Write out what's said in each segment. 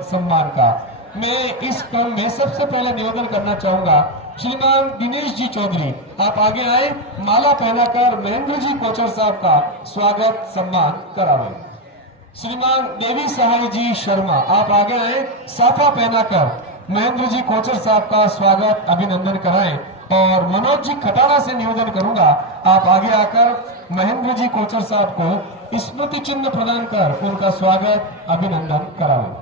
स्वागत सम्मान का। मैं इस क्रम में सबसे पहले निवेदन करना चाहूंगा, श्रीमान दिनेश जी चौधरी आप आगे आए, माला पहनाकर महेंद्र जी कोचर साहब का स्वागत सम्मान करावें। श्रीमान देवी सहाय जी शर्मा आप आगे आए, साफा पहनाकर महेंद्र जी कोचर साहब का स्वागत अभिनंदन कराएं। और मनोज जी खटाना से निवेदन करूंगा, आप आगे आकर महेंद्र जी कोचर साहब को स्मृति चिन्ह प्रदान कर उनका स्वागत अभिनंदन करावें।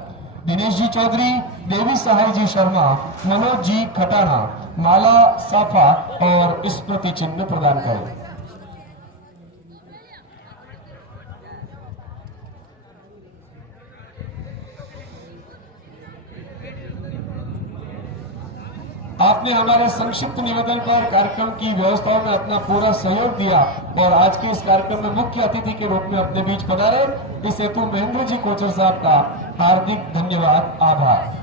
दिनेश जी चौधरी, देवी सहाय जी शर्मा, मनोज जी खटाना माला, साफा और स्मृति चिन्ह प्रदान करें। आपने हमारे संक्षिप्त निवेदन पर कार्यक्रम की व्यवस्थाओं में अपना पूरा सहयोग दिया और आज के इस कार्यक्रम में मुख्य अतिथि के रूप में अपने बीच पधारे, इस हेतु महेंद्र जी कोचर साहब का हार्दिक धन्यवाद, आभार।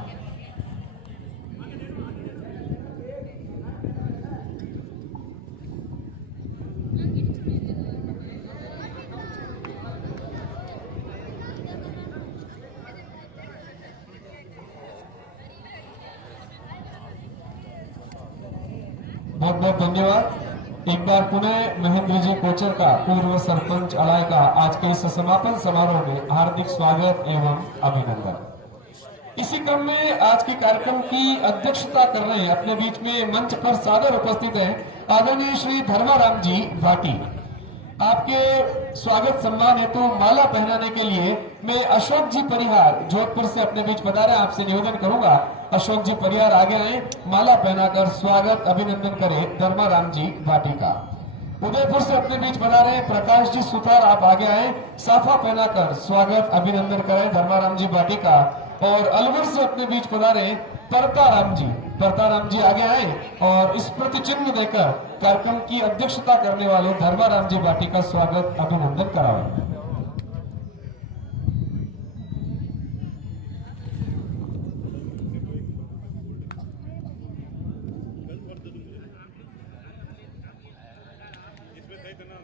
बहुत बहुत धन्यवाद। एक बार पुनः महेंद्र जी कोचर का, पूर्व सरपंच अलाय का आज के इस समापन समारोह में हार्दिक स्वागत एवं अभिनंदन। इसी क्रम में आज के कार्यक्रम की अध्यक्षता कर रहे हैं, अपने बीच में मंच पर सादर उपस्थित हैं आदरणीय श्री धर्माराम जी भाटी। आपके स्वागत सम्मान हेतु माला पहनाने के लिए मैं अशोक जी परिहार जोधपुर से अपने बीच पधारे, आपसे निवेदन करूंगा अशोक जी परिहार आगे आए, माला पहनाकर स्वागत अभिनंदन करें धर्माराम जी भाटी का। उदयपुर से अपने बीच पधारे प्रकाश जी सुथार आप आगे आए, साफा पहनाकर स्वागत अभिनंदन करें धर्माराम जी भाटी का। और अलवर से अपने बीच पधारे परताराम जी आगे आए और स्मृति चिन्ह देकर कार्यक्रम की अध्यक्षता करने वाले धर्माराम जी भाटी का स्वागत अभिनंदन कराएं।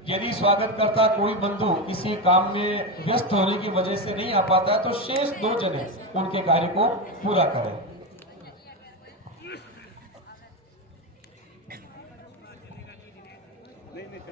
यदि स्वागतकर्ता कोई बंधु किसी काम में व्यस्त होने की वजह से नहीं आ पाता है तो शेष 2 जने उनके कार्य को पूरा करें।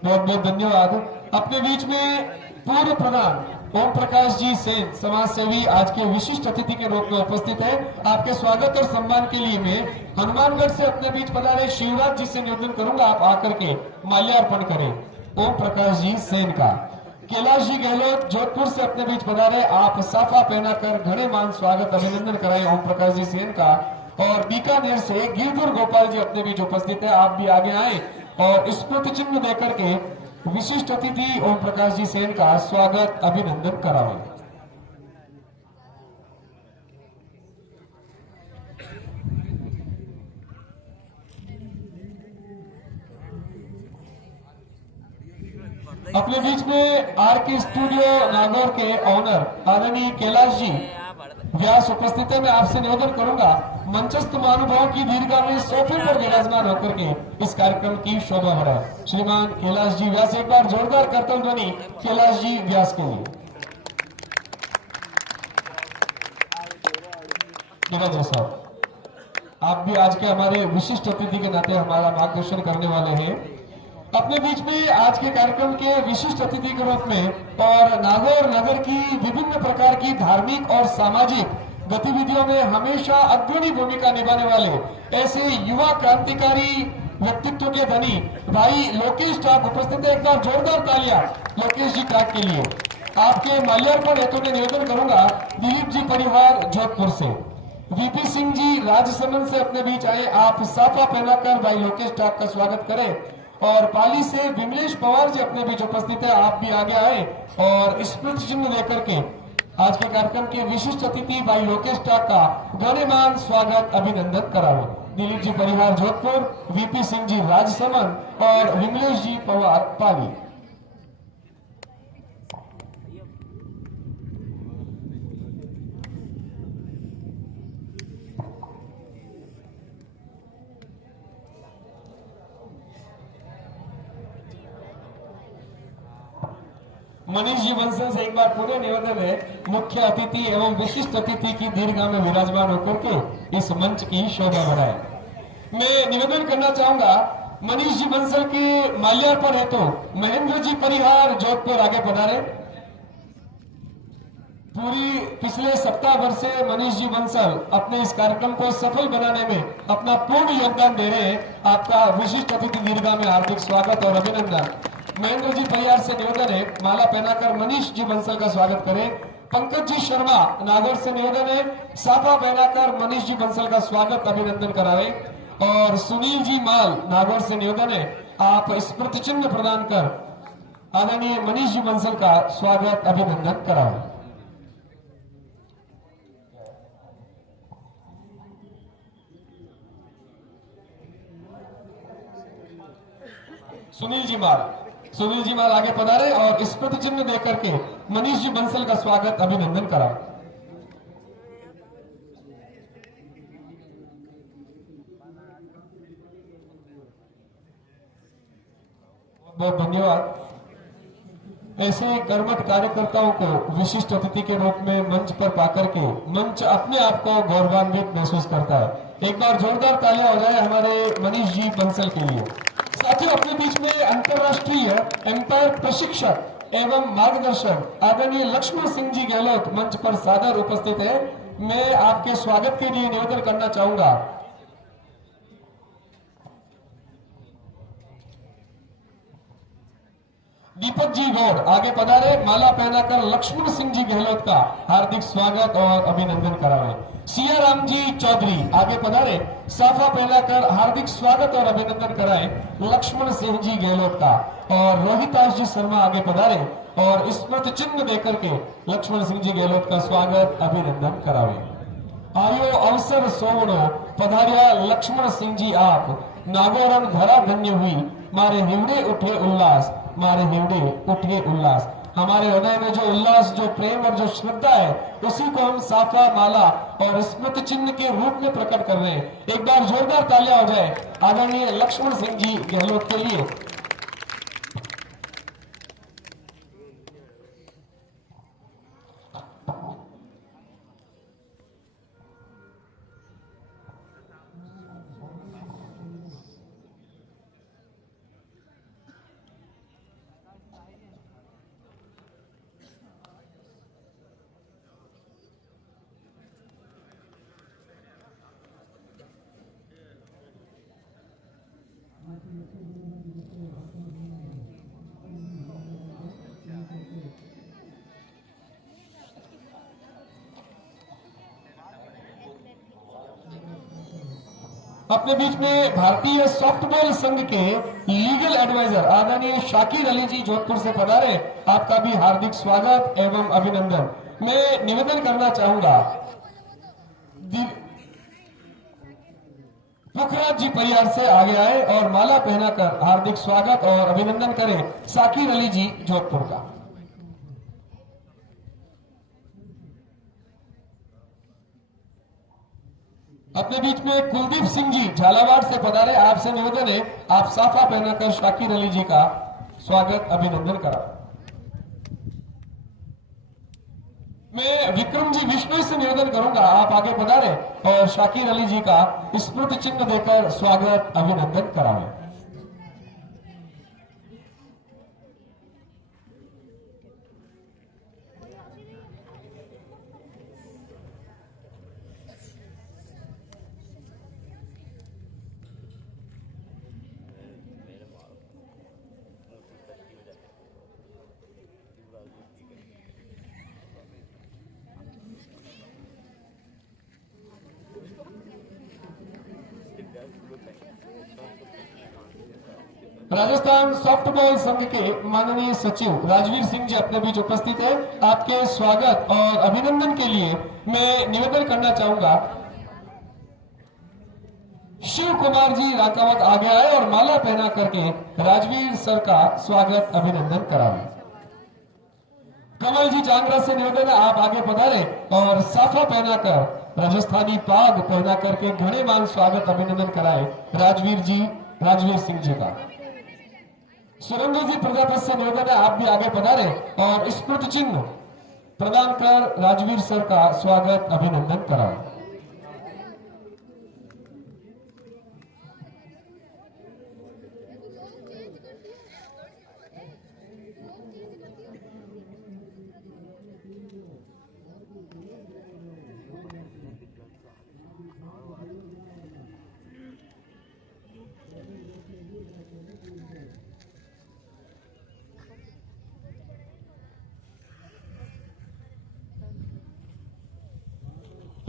बहुत बहुत धन्यवाद। अपने बीच में पूर्व प्रधान ओम प्रकाश जी सेन समाज सेवी आज के विशिष्ट अतिथि के रूप में उपस्थित है। आपके स्वागत और सम्मान के लिए मैं हनुमानगढ़ से अपने बीच पधारे शिवराज जी से निवेदन करूंगा, आप आकर के माल्यार्पण करें ओम प्रकाश जी सेन का। कैलाश जी गहलोत जोधपुर से अपने बीच पधारे, आप साफा पहनाकर घड़े मान स्वागत अभिनंदन कराएं ओम प्रकाश जी सेन का। और बीकानेर से गिरधर गोपाल जी अपने बीच उपस्थित है, आप भी आगे आए और स्मृति चिन्ह देकर के विशिष्ट अतिथि ओम प्रकाश जी सेन का स्वागत अभिनंदन करावें। अपने बीच में आरके स्टूडियो नागौर के ऑनर आदरणीय कैलाश जी व्यास उपस्थित है। मैं आपसे निवेदन करूंगा मंचस्थ महानुभाव की दीर्घा में सोफे पर विराजमान होकर के इस कार्यक्रम की शोभा बढ़ाए। श्रीमान कैलाश जी व्यास, एक बार जोरदार करतल ध्वनि कैलाश जी व्यास के लिए। साहब, आप भी आज के हमारे विशिष्ट अतिथि के नाते हमारा मार्गदर्शन करने वाले हैं। अपने बीच में आज के कार्यक्रम के विशिष्ट अतिथि के रूप में और नागौर नगर की विभिन्न प्रकार की धार्मिक और सामाजिक गतिविधियों में हमेशा अग्रणी भूमिका निभाने वाले ऐसे युवा क्रांतिकारी व्यक्तित्व के धनी भाई लोकेश टाक उपस्थित है। एक बार जोरदार तालियां लोकेश जी टाक के लिए। आपके माल्यार्पण हेतु में निवेदन करूंगा दिलीप जी परिवार जोधपुर से, वीपी सिंह जी राजसमंद से अपने बीच आए, आप साफा पहनाकर भाई लोकेश टाक का स्वागत करें। और पाली से विमलेश पवार जी अपने बीच उपस्थित है, आप भी आगे आए और स्मृति चिन्ह लेकर के आज के कार्यक्रम के विशिष्ट अतिथि भाई लोकेश टाक का गणमान्य स्वागत अभिनंदन करावे। दिलीप जी परिवार जोधपुर, वीपी सिंह जी राजसमंद और विमलेश जी पवार पाली। मनीष जी बंसल से एक बार पुनः निवेदन है, मुख्य अतिथि एवं विशिष्ट अतिथि की दीर्घा में विराजमान होकर के इस मंच की शोभा बढ़ाए। मैं निवेदन करना चाहूंगा, मनीष जी बंसल के माल्यार्पण है तो महेंद्र जी परिहार जोधपुर आगे पधारे। पूरी पिछले सप्ताह भर से मनीष जी बंसल अपने इस कार्यक्रम को सफल बनाने में अपना पूर्ण योगदान दे रहे हैं। आपका विशिष्ट अतिथि दीर्घा में हार्दिक स्वागत और अभिनंदन। महेंद्र जी परिवार से निवेदन है, माला पहनाकर मनीष जी बंसल का स्वागत करें। पंकज जी शर्मा नागौर से निवेदन है, साफा पहनाकर मनीष जी बंसल का स्वागत अभिनंदन करावे। और सुनील जी माल नागौर से निवेदन है, आप स्मृति चिन्ह प्रदान कर आदरणीय मनीष जी बंसल का स्वागत अभिनंदन करावे। सुनील जी माल आगे पधारे और स्मृति चिन्ह देकर के मनीष जी बंसल का स्वागत अभिनंदन करा। बहुत धन्यवाद। ऐसे कर्मठ कार्यकर्ताओं को विशिष्ट अतिथि के रूप में मंच पर पाकर के मंच अपने आप को गौरवान्वित महसूस करता है। एक बार जोरदार तालियां हो जाए हमारे मनीष जी बंसल के लिए। साथियों, अपने बीच में अंतर्राष्ट्रीय एम्पायर प्रशिक्षक एवं मार्गदर्शक आदरणीय लक्ष्मण सिंह जी गहलोत मंच पर सादर उपस्थित है। मैं आपके स्वागत के लिए निवेदन करना चाहूंगा। दीपक जी गौड़ आगे पधारे, माला पहनाकर लक्ष्मण सिंह जी गहलोत का हार्दिक स्वागत और अभिनंदन करावे। सियाराम जी चौधरी आगे पधारे, साफा पहनाकर हार्दिक स्वागत और अभिनंदन कराए लक्ष्मण सिंह जी गहलोत का। और रोहिताश जी शर्मा आगे पधारे और स्मृति चिन्ह देकर के लक्ष्मण सिंह जी गहलोत का स्वागत अभिनंदन करावे। आयो अवसर सोवड़ो पधारिया लक्ष्मण सिंह जी आप, नागोरन धरा धन्य हुई मारे हिवड़े उठे उल्लास, मारे हिवड़े उठे उल्लास। हमारे हृदय में जो उल्लास, जो प्रेम और जो श्रद्धा है, उसी को हम साफा, माला और स्मृति चिन्ह के रूप में प्रकट कर रहे हैं। एक बार जोरदार तालियां हो जाए आदरणीय लक्ष्मण सिंह जी गहलोत के लिए। अपने बीच में भारतीय सॉफ्टबॉल संघ के लीगल एडवाइजर आदरणीय शाकिर अली जी जोधपुर से पधारे, आपका भी हार्दिक स्वागत एवं अभिनंदन। मैं निवेदन करना चाहूंगा, पुखराज जी परिवार से आगे आए और माला पहनाकर हार्दिक स्वागत और अभिनंदन करें शाकिर अली जी जोधपुर का। अपने बीच में कुलदीप सिंह जी झालावाड़ से पधारे, आपसे निवेदन है आप साफा पहनाकर शाकिर अली जी का स्वागत अभिनंदन करा। मैं विक्रम जी विष्णु से निवेदन करूंगा, आप आगे पधारे और शाकिर अली जी का स्मृति चिन्ह देकर स्वागत अभिनंदन करावे। राजस्थान सॉफ्टबॉल संघ के माननीय सचिव राजवीर सिंह जी अपने बीच उपस्थित है। आपके स्वागत और अभिनंदन के लिए मैं निवेदन करना चाहूंगा, शिव कुमार जी राकावत आगे आए और माला पहना करके राजवीर सर का स्वागत अभिनंदन करावे। कमल जी चांगरा से निवेदन है आप आगे पधारे और साफा पहनाकर राजस्थानी पाग पहना करके घड़ेमान स्वागत अभिनंदन कराए राजवीर सिंह जी का। सुरेंद्र जी प्रजापति से निवेदन है आप भी आगे पधारे और स्मृति चिन्ह प्रदान कर राजवीर सर का स्वागत अभिनंदन कराओ।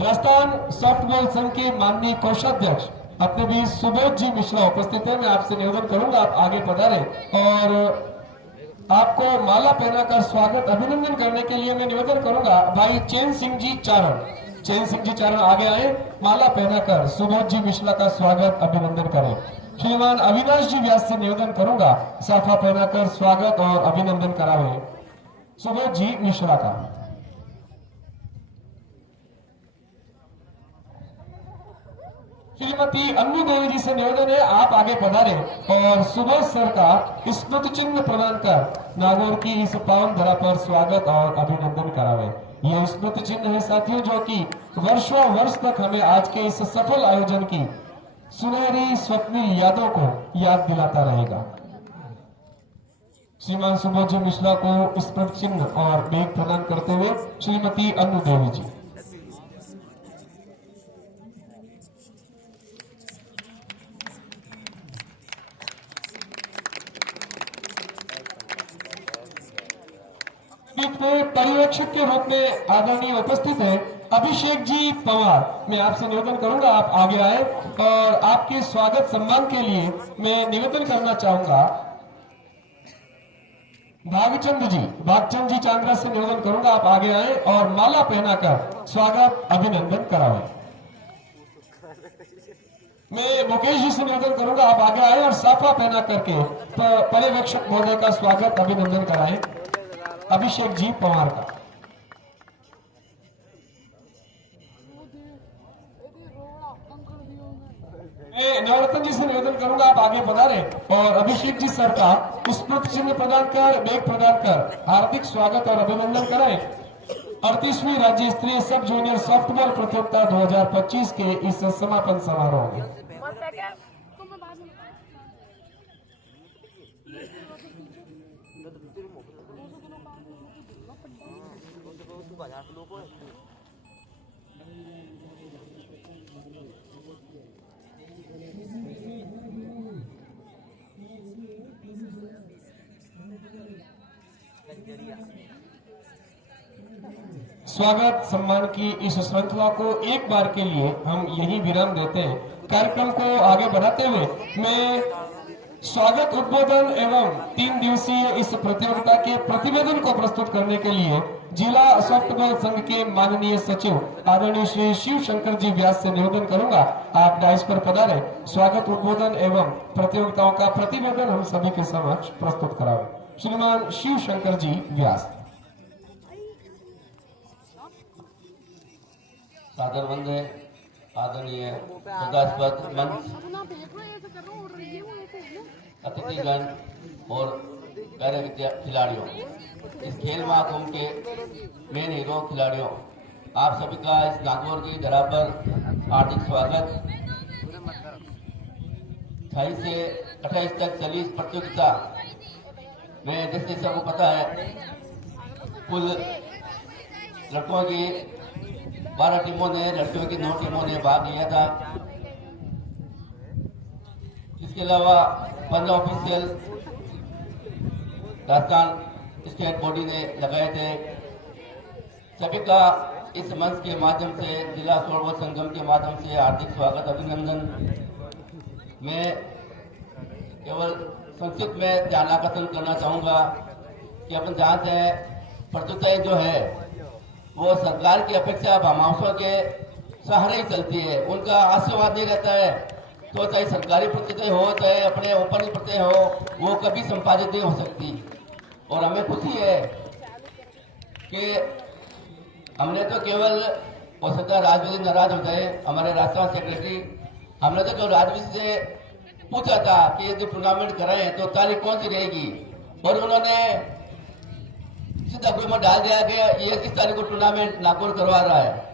राजस्थान सॉफ्टबॉल संघ के माननीय कोषाध्यक्ष अपने भी सुबोध जी मिश्रा उपस्थित है। मैं आपसे निवेदन करूंगा आप आगे पधारे और आपको माला पहनाकर स्वागत अभिनंदन करने के लिए मैं निवेदन करूंगा भाई चैन सिंह जी चारण आगे आए, माला पहनाकर सुबोध जी मिश्रा का स्वागत अभिनंदन करें। श्रीमान अविनाश जी व्यास से निवेदन करूंगा साफा पहनाकर स्वागत और अभिनंदन करावे सुबोध जी मिश्रा का। श्रीमती अन्नू देवी जी से निवेदन है आप आगे पधारे और सुबोध सर का स्मृति चिन्ह प्रदान कर नागौर की इस पावन धरा पर स्वागत और अभिनंदन करावे। यह स्मृति चिन्ह है साथियों जो कि वर्षों वर्ष तक हमें आज के इस सफल आयोजन की सुनहरी स्वप्निल यादों को याद दिलाता रहेगा। श्रीमान सुबोध जी मिश्रा को स्मृति चिन्ह और बेग प्रदान करते हुए श्रीमती अन्नू देवी जी। पर्यवेक्षक के रूप में आदरणीय उपस्थित है अभिषेक जी पवार। मैं आपसे निवेदन करूंगा आप आगे आए और आपके स्वागत सम्मान के लिए मैं निवेदन करना चाहूंगा भागचंद जी चांद्रा से निवेदन करूंगा आप आगे आए और माला पहनाकर स्वागत अभिनंदन कराएं। मैं मुकेश जी से निवेदन करूंगा आप आगे आए और साफा पहना करके पर्यवेक्षक महोदय का स्वागत अभिनंदन कराएं अभिषेक जी पवार का। मैं नवरत्न जी से निवेदन करूंगा आप आगे पधारे और अभिषेक जी सर का स्मृति चिन्ह प्रदान कर बेग प्रदान कर हार्दिक स्वागत और अभिनंदन कराएं 38वीं राज्य स्तरीय सब जूनियर सॉफ्टबॉल प्रतियोगिता 2025 के इस समापन समारोह में। स्वागत सम्मान की इस श्रृंखला को एक बार के लिए हम यही विराम देते हैं। कार्यक्रम को आगे बढ़ाते हुए मैं स्वागत उद्बोधन एवं 3 दिवसीय इस प्रतियोगिता के प्रतिवेदन को प्रस्तुत करने के लिए जिला सॉफ्टबॉल संघ के माननीय सचिव आदरणीय श्री शिव शंकर जी व्यास से निवेदन करूंगा आप डाइस पर पधारे स्वागत उद्बोधन एवं प्रतियोगिताओं का प्रतिवेदन हम सभी के समक्ष प्रस्तुत करावे। श्रीमान शिव शंकर जी व्यास। सादर वंदे आदरणीय सदास्पद मंच अतिथिगण और प्यारे खिलाड़ियों, इस खेल महाकुंभ के मेन हीरो खिलाड़ियों, आप सभी का इस नागौर की धरा पर हार्दिक स्वागत। 28 से 28 तक चली इस प्रतियोगिता में जैसे सबको पता है कुल लड़कों की 12 टीमों ने, लड़कियों की 9 टीमों ने भाग लिया था। इसके अलावा 15 ऑफिशियल राजस्थान स्टेट बॉडी ने लगाए थे। सभी का इस मंच के माध्यम से, जिला सॉफ्टबॉल संगम के माध्यम से हार्दिक स्वागत अभिनंदन। मैं केवल संक्षिप्त में ध्यान आकर्षण करना चाहूंगा कि अपन जानते हैं प्रतियोगिताएं जो है वो सरकार की अपेक्षा भामाशाओं के सहारे ही चलती है। उनका आशीर्वाद नहीं रहता है तो चाहे सरकारी प्रतियोगिता हो चाहे अपने ओपन प्रतियोगिता हो, वो कभी संपादित नहीं हो सकती। और हमें खुशी है कि हमने तो केवल, हो सकता है राजवीर नाराज हो जाए, हमारे राष्ट्रीय सेक्रेटरी, हमने तो केवल राजवीर से पूछा था कि यदि टूर्नामेंट कराएं तो तारीख कौन सी रहेगी, और उन्होंने सीधा ग्रुप में डाल दिया कि ये इस तारीख को टूर्नामेंट नागौर करवा रहा है।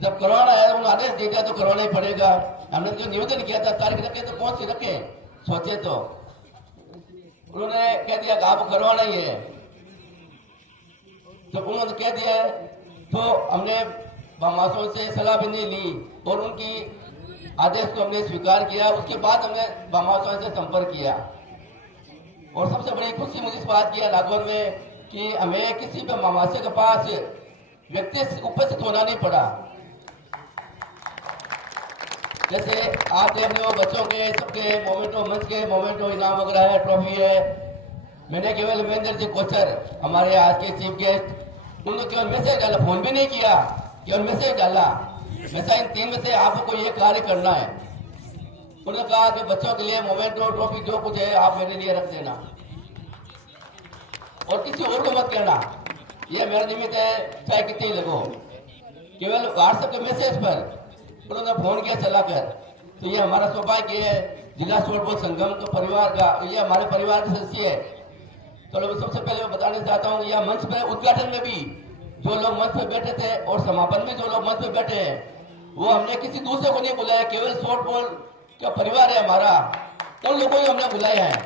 जब करवाना है उन्होंने आदेश दे दिया तो करवाना ही पड़ेगा। हमने जो निवेदन किया था तारीख रखे तो कौन सी रखे, सोचे तो उन्होंने कह दिया कि आपको करवाना ही है। जब उन्होंने कह दिया तो हमने बामासों से सलाह भी नहीं ली और उनकी आदेश को हमने स्वीकार किया। उसके बाद हमने बामासों से संपर्क किया और सबसे बड़ी खुशी मुझे इस बात की है नागौर में कि हमें किसी भी मामासे के पास व्यक्ति उपस्थित होना नहीं पड़ा। जैसे आप देख रहे हो बच्चों के सबके मोमेंटो, मंच के मोमेंटो इनाम वगैरह है, ट्रॉफी है। मैंने केवल महेंद्र जी कोचर हमारे आज के चीफ गेस्ट, उन्होंने केवल मैसेज डाला, फोन भी नहीं किया, केवल मैसेज डाला, ऐसा इन 3 में से आपको ये कार्य करना है। उन्होंने कहा कि बच्चों के लिए मोमेंटो, ट्रॉफी जो कुछ है आप मेरे लिए रख देना और किसी और को मत कहना, ये मेरा निमित्त है, चाहे कितनी लगो। केवल व्हाट्सएप के मैसेज पर उन्होंने फोन किया चलाकर। तो ये हमारा सौभाग्य है जिला सोटबॉल संगम का परिवार का, ये हमारे परिवार के सदस्य है। तो सबसे पहले मैं बताना चाहता हूँ, यह मंच पे उद्घाटन में भी जो लोग मंच पे बैठे थे और समापन में जो लोग मंच पे बैठे हैं वो हमने किसी दूसरे को नहीं बुलाया, केवल सोटबॉल का परिवार है हमारा, उन लोगों को हमने बुलाया है।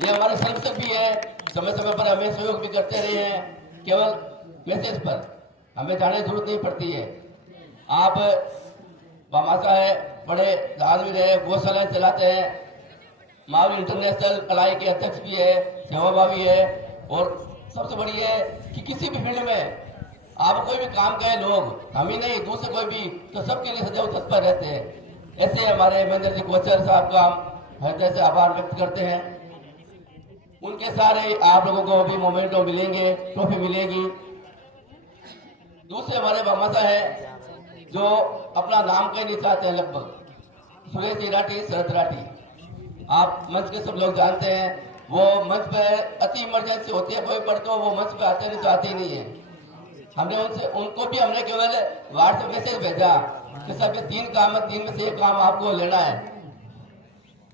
ये हमारे संरक्षक भी है, समय समय पर हमें सहयोग भी करते रहे हैं, केवल मैसेज पर हमें जाने की जरूरत नहीं पड़ती है। आप बामासा है, बड़े आदमी रहे, गौशाला चलाते हैं, मावी इंटरनेशनल कलाई के अध्यक्ष भी है, सेवाभावी है, और सबसे बड़ी है कि किसी भी फील्ड में आप कोई भी काम करें, लोग हम ही नहीं दूसरे कोई भी, तो सबके लिए सदैव तत्पर रहते हैं। ऐसे हमारे महेंद्र जी कोचर साहब का हम हृदय से आभार व्यक्त करते हैं। उनके सारे आप लोगों को भी मोमेंटो मिलेंगे, ट्रॉफी मिलेगी। दूसरे हमारे बामासा है जो अपना नाम कहीं नहीं चाहते हैं, लगभग सुरेश राठी, शरद राठी, आप मंच के सब लोग जानते हैं। वो मंच पे अति इमरजेंसी होती है कोई पर तो वो मंच पे आते नहीं, चाहते ही नहीं है। हमने उनको भी हमने केवल व्हाट्सएप मैसेज भेजा कि सब 3 काम है, 3 में से 1 काम आपको लेना है।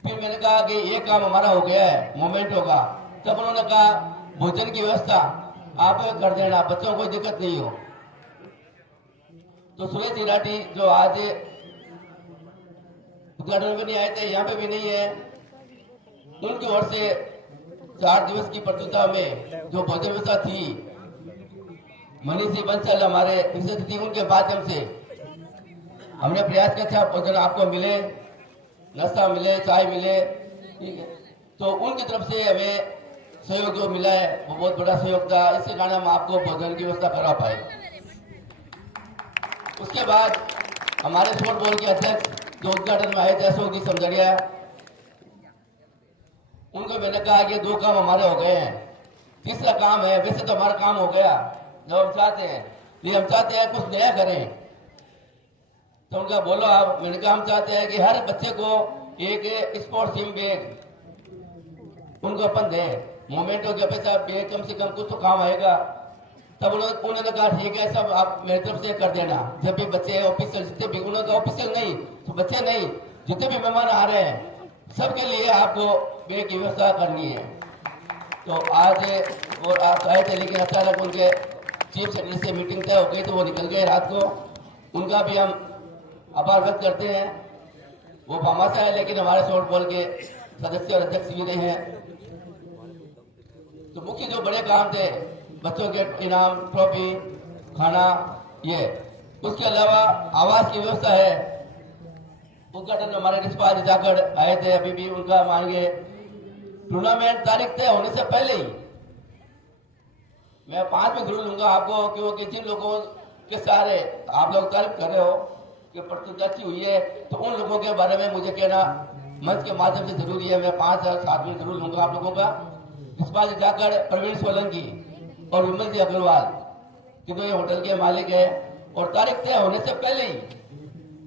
फिर मैंने कहा कि ये काम हमारा हो गया है, मोमेंट होगा। तब उन्होंने कहा भोजन की व्यवस्था आप कर देना, बच्चों को कोई दिक्कत नहीं हो। तो सुरेश राठी जो आज उद्घाटन में नहीं आए थे, यहाँ पे भी नहीं है, उनकी ओर से 4 दिवस की प्रतियोगिता में जो भोजन व्यवस्था थी, मनीषी बंसल हमारे विशेष अतिथि, उनके माध्यम से हमने प्रयास किया था भोजन आपको मिले, नाश्ता मिले, चाय मिले, ठीक है। तो उनकी तरफ से हमें सहयोग जो मिला है वो बहुत बड़ा सहयोग था, इसके कारण हम आपको भोजन की व्यवस्था करा पाए। उसके बाद हमारे फुटबॉल के अध्यक्ष जो उद्घाटन में आए थे, अशोक जी समझड़िया, उनको मैंने कहा ये 2 काम हमारे हो गए हैं, तीसरा काम है, वैसे तो हमारा काम हो गया जो हम चाहते हैं, ये हम चाहते हैं कुछ नया करें। तो उनका बोलो आप, मैंने कहा हम चाहते हैं कि हर बच्चे को एक स्पोर्ट्स टीम बैग उनको अपन दे, मोमेंटो के पैसा बैग कम से कम कुछ तो काम आएगा। तब उन्होंने कहा ठीक है सब आप मेरी तरफ से कर देना। जब भी बच्चे ऑफिशियल जितने भी, उन्होंने कहा ऑफिशियल नहीं तो बच्चे नहीं, जितने भी मेहमान आ रहे हैं सबके लिए आपको बैग की व्यवस्था करनी है। तो आज वो आप आए थे लेकिन अचानक उनके चीफ सेक्रेटरी से मीटिंग तय हो गई तो वो निकल गए रात को। उनका भी हम आभार व्यक्त करते हैं। वो बामासा है लेकिन हमारे सॉफ्टबॉल के सदस्य और अध्यक्ष भी रहे हैं। तो मुख्य जो बड़े काम थे, बच्चों के इनाम, ट्रॉफी, खाना, ये, उसके अलावा आवास की व्यवस्था है। उद्घाटन हमारे रिस्पाल जाकर आए थे, अभी भी उनका मांगे टूर्नामेंट तारीख तय होने से पहले ही मैं 5 में जरूर लूंगा आपको, क्योंकि जिन लोगों के सारे आप लोग तारीफ कर रहे हो कि प्रतियोगिता अच्छी हुई है, तो उन लोगों के बारे में मुझे कहना मंच के माध्यम से जरूरी है। मैं 5 और 7 में जरूर लूंगा आप लोगों का। इस बार जाकर प्रवीण सोलंकी और विमल जी अग्रवाल कि तो ये होटल के मालिक है, और तारीख तय होने से पहले ही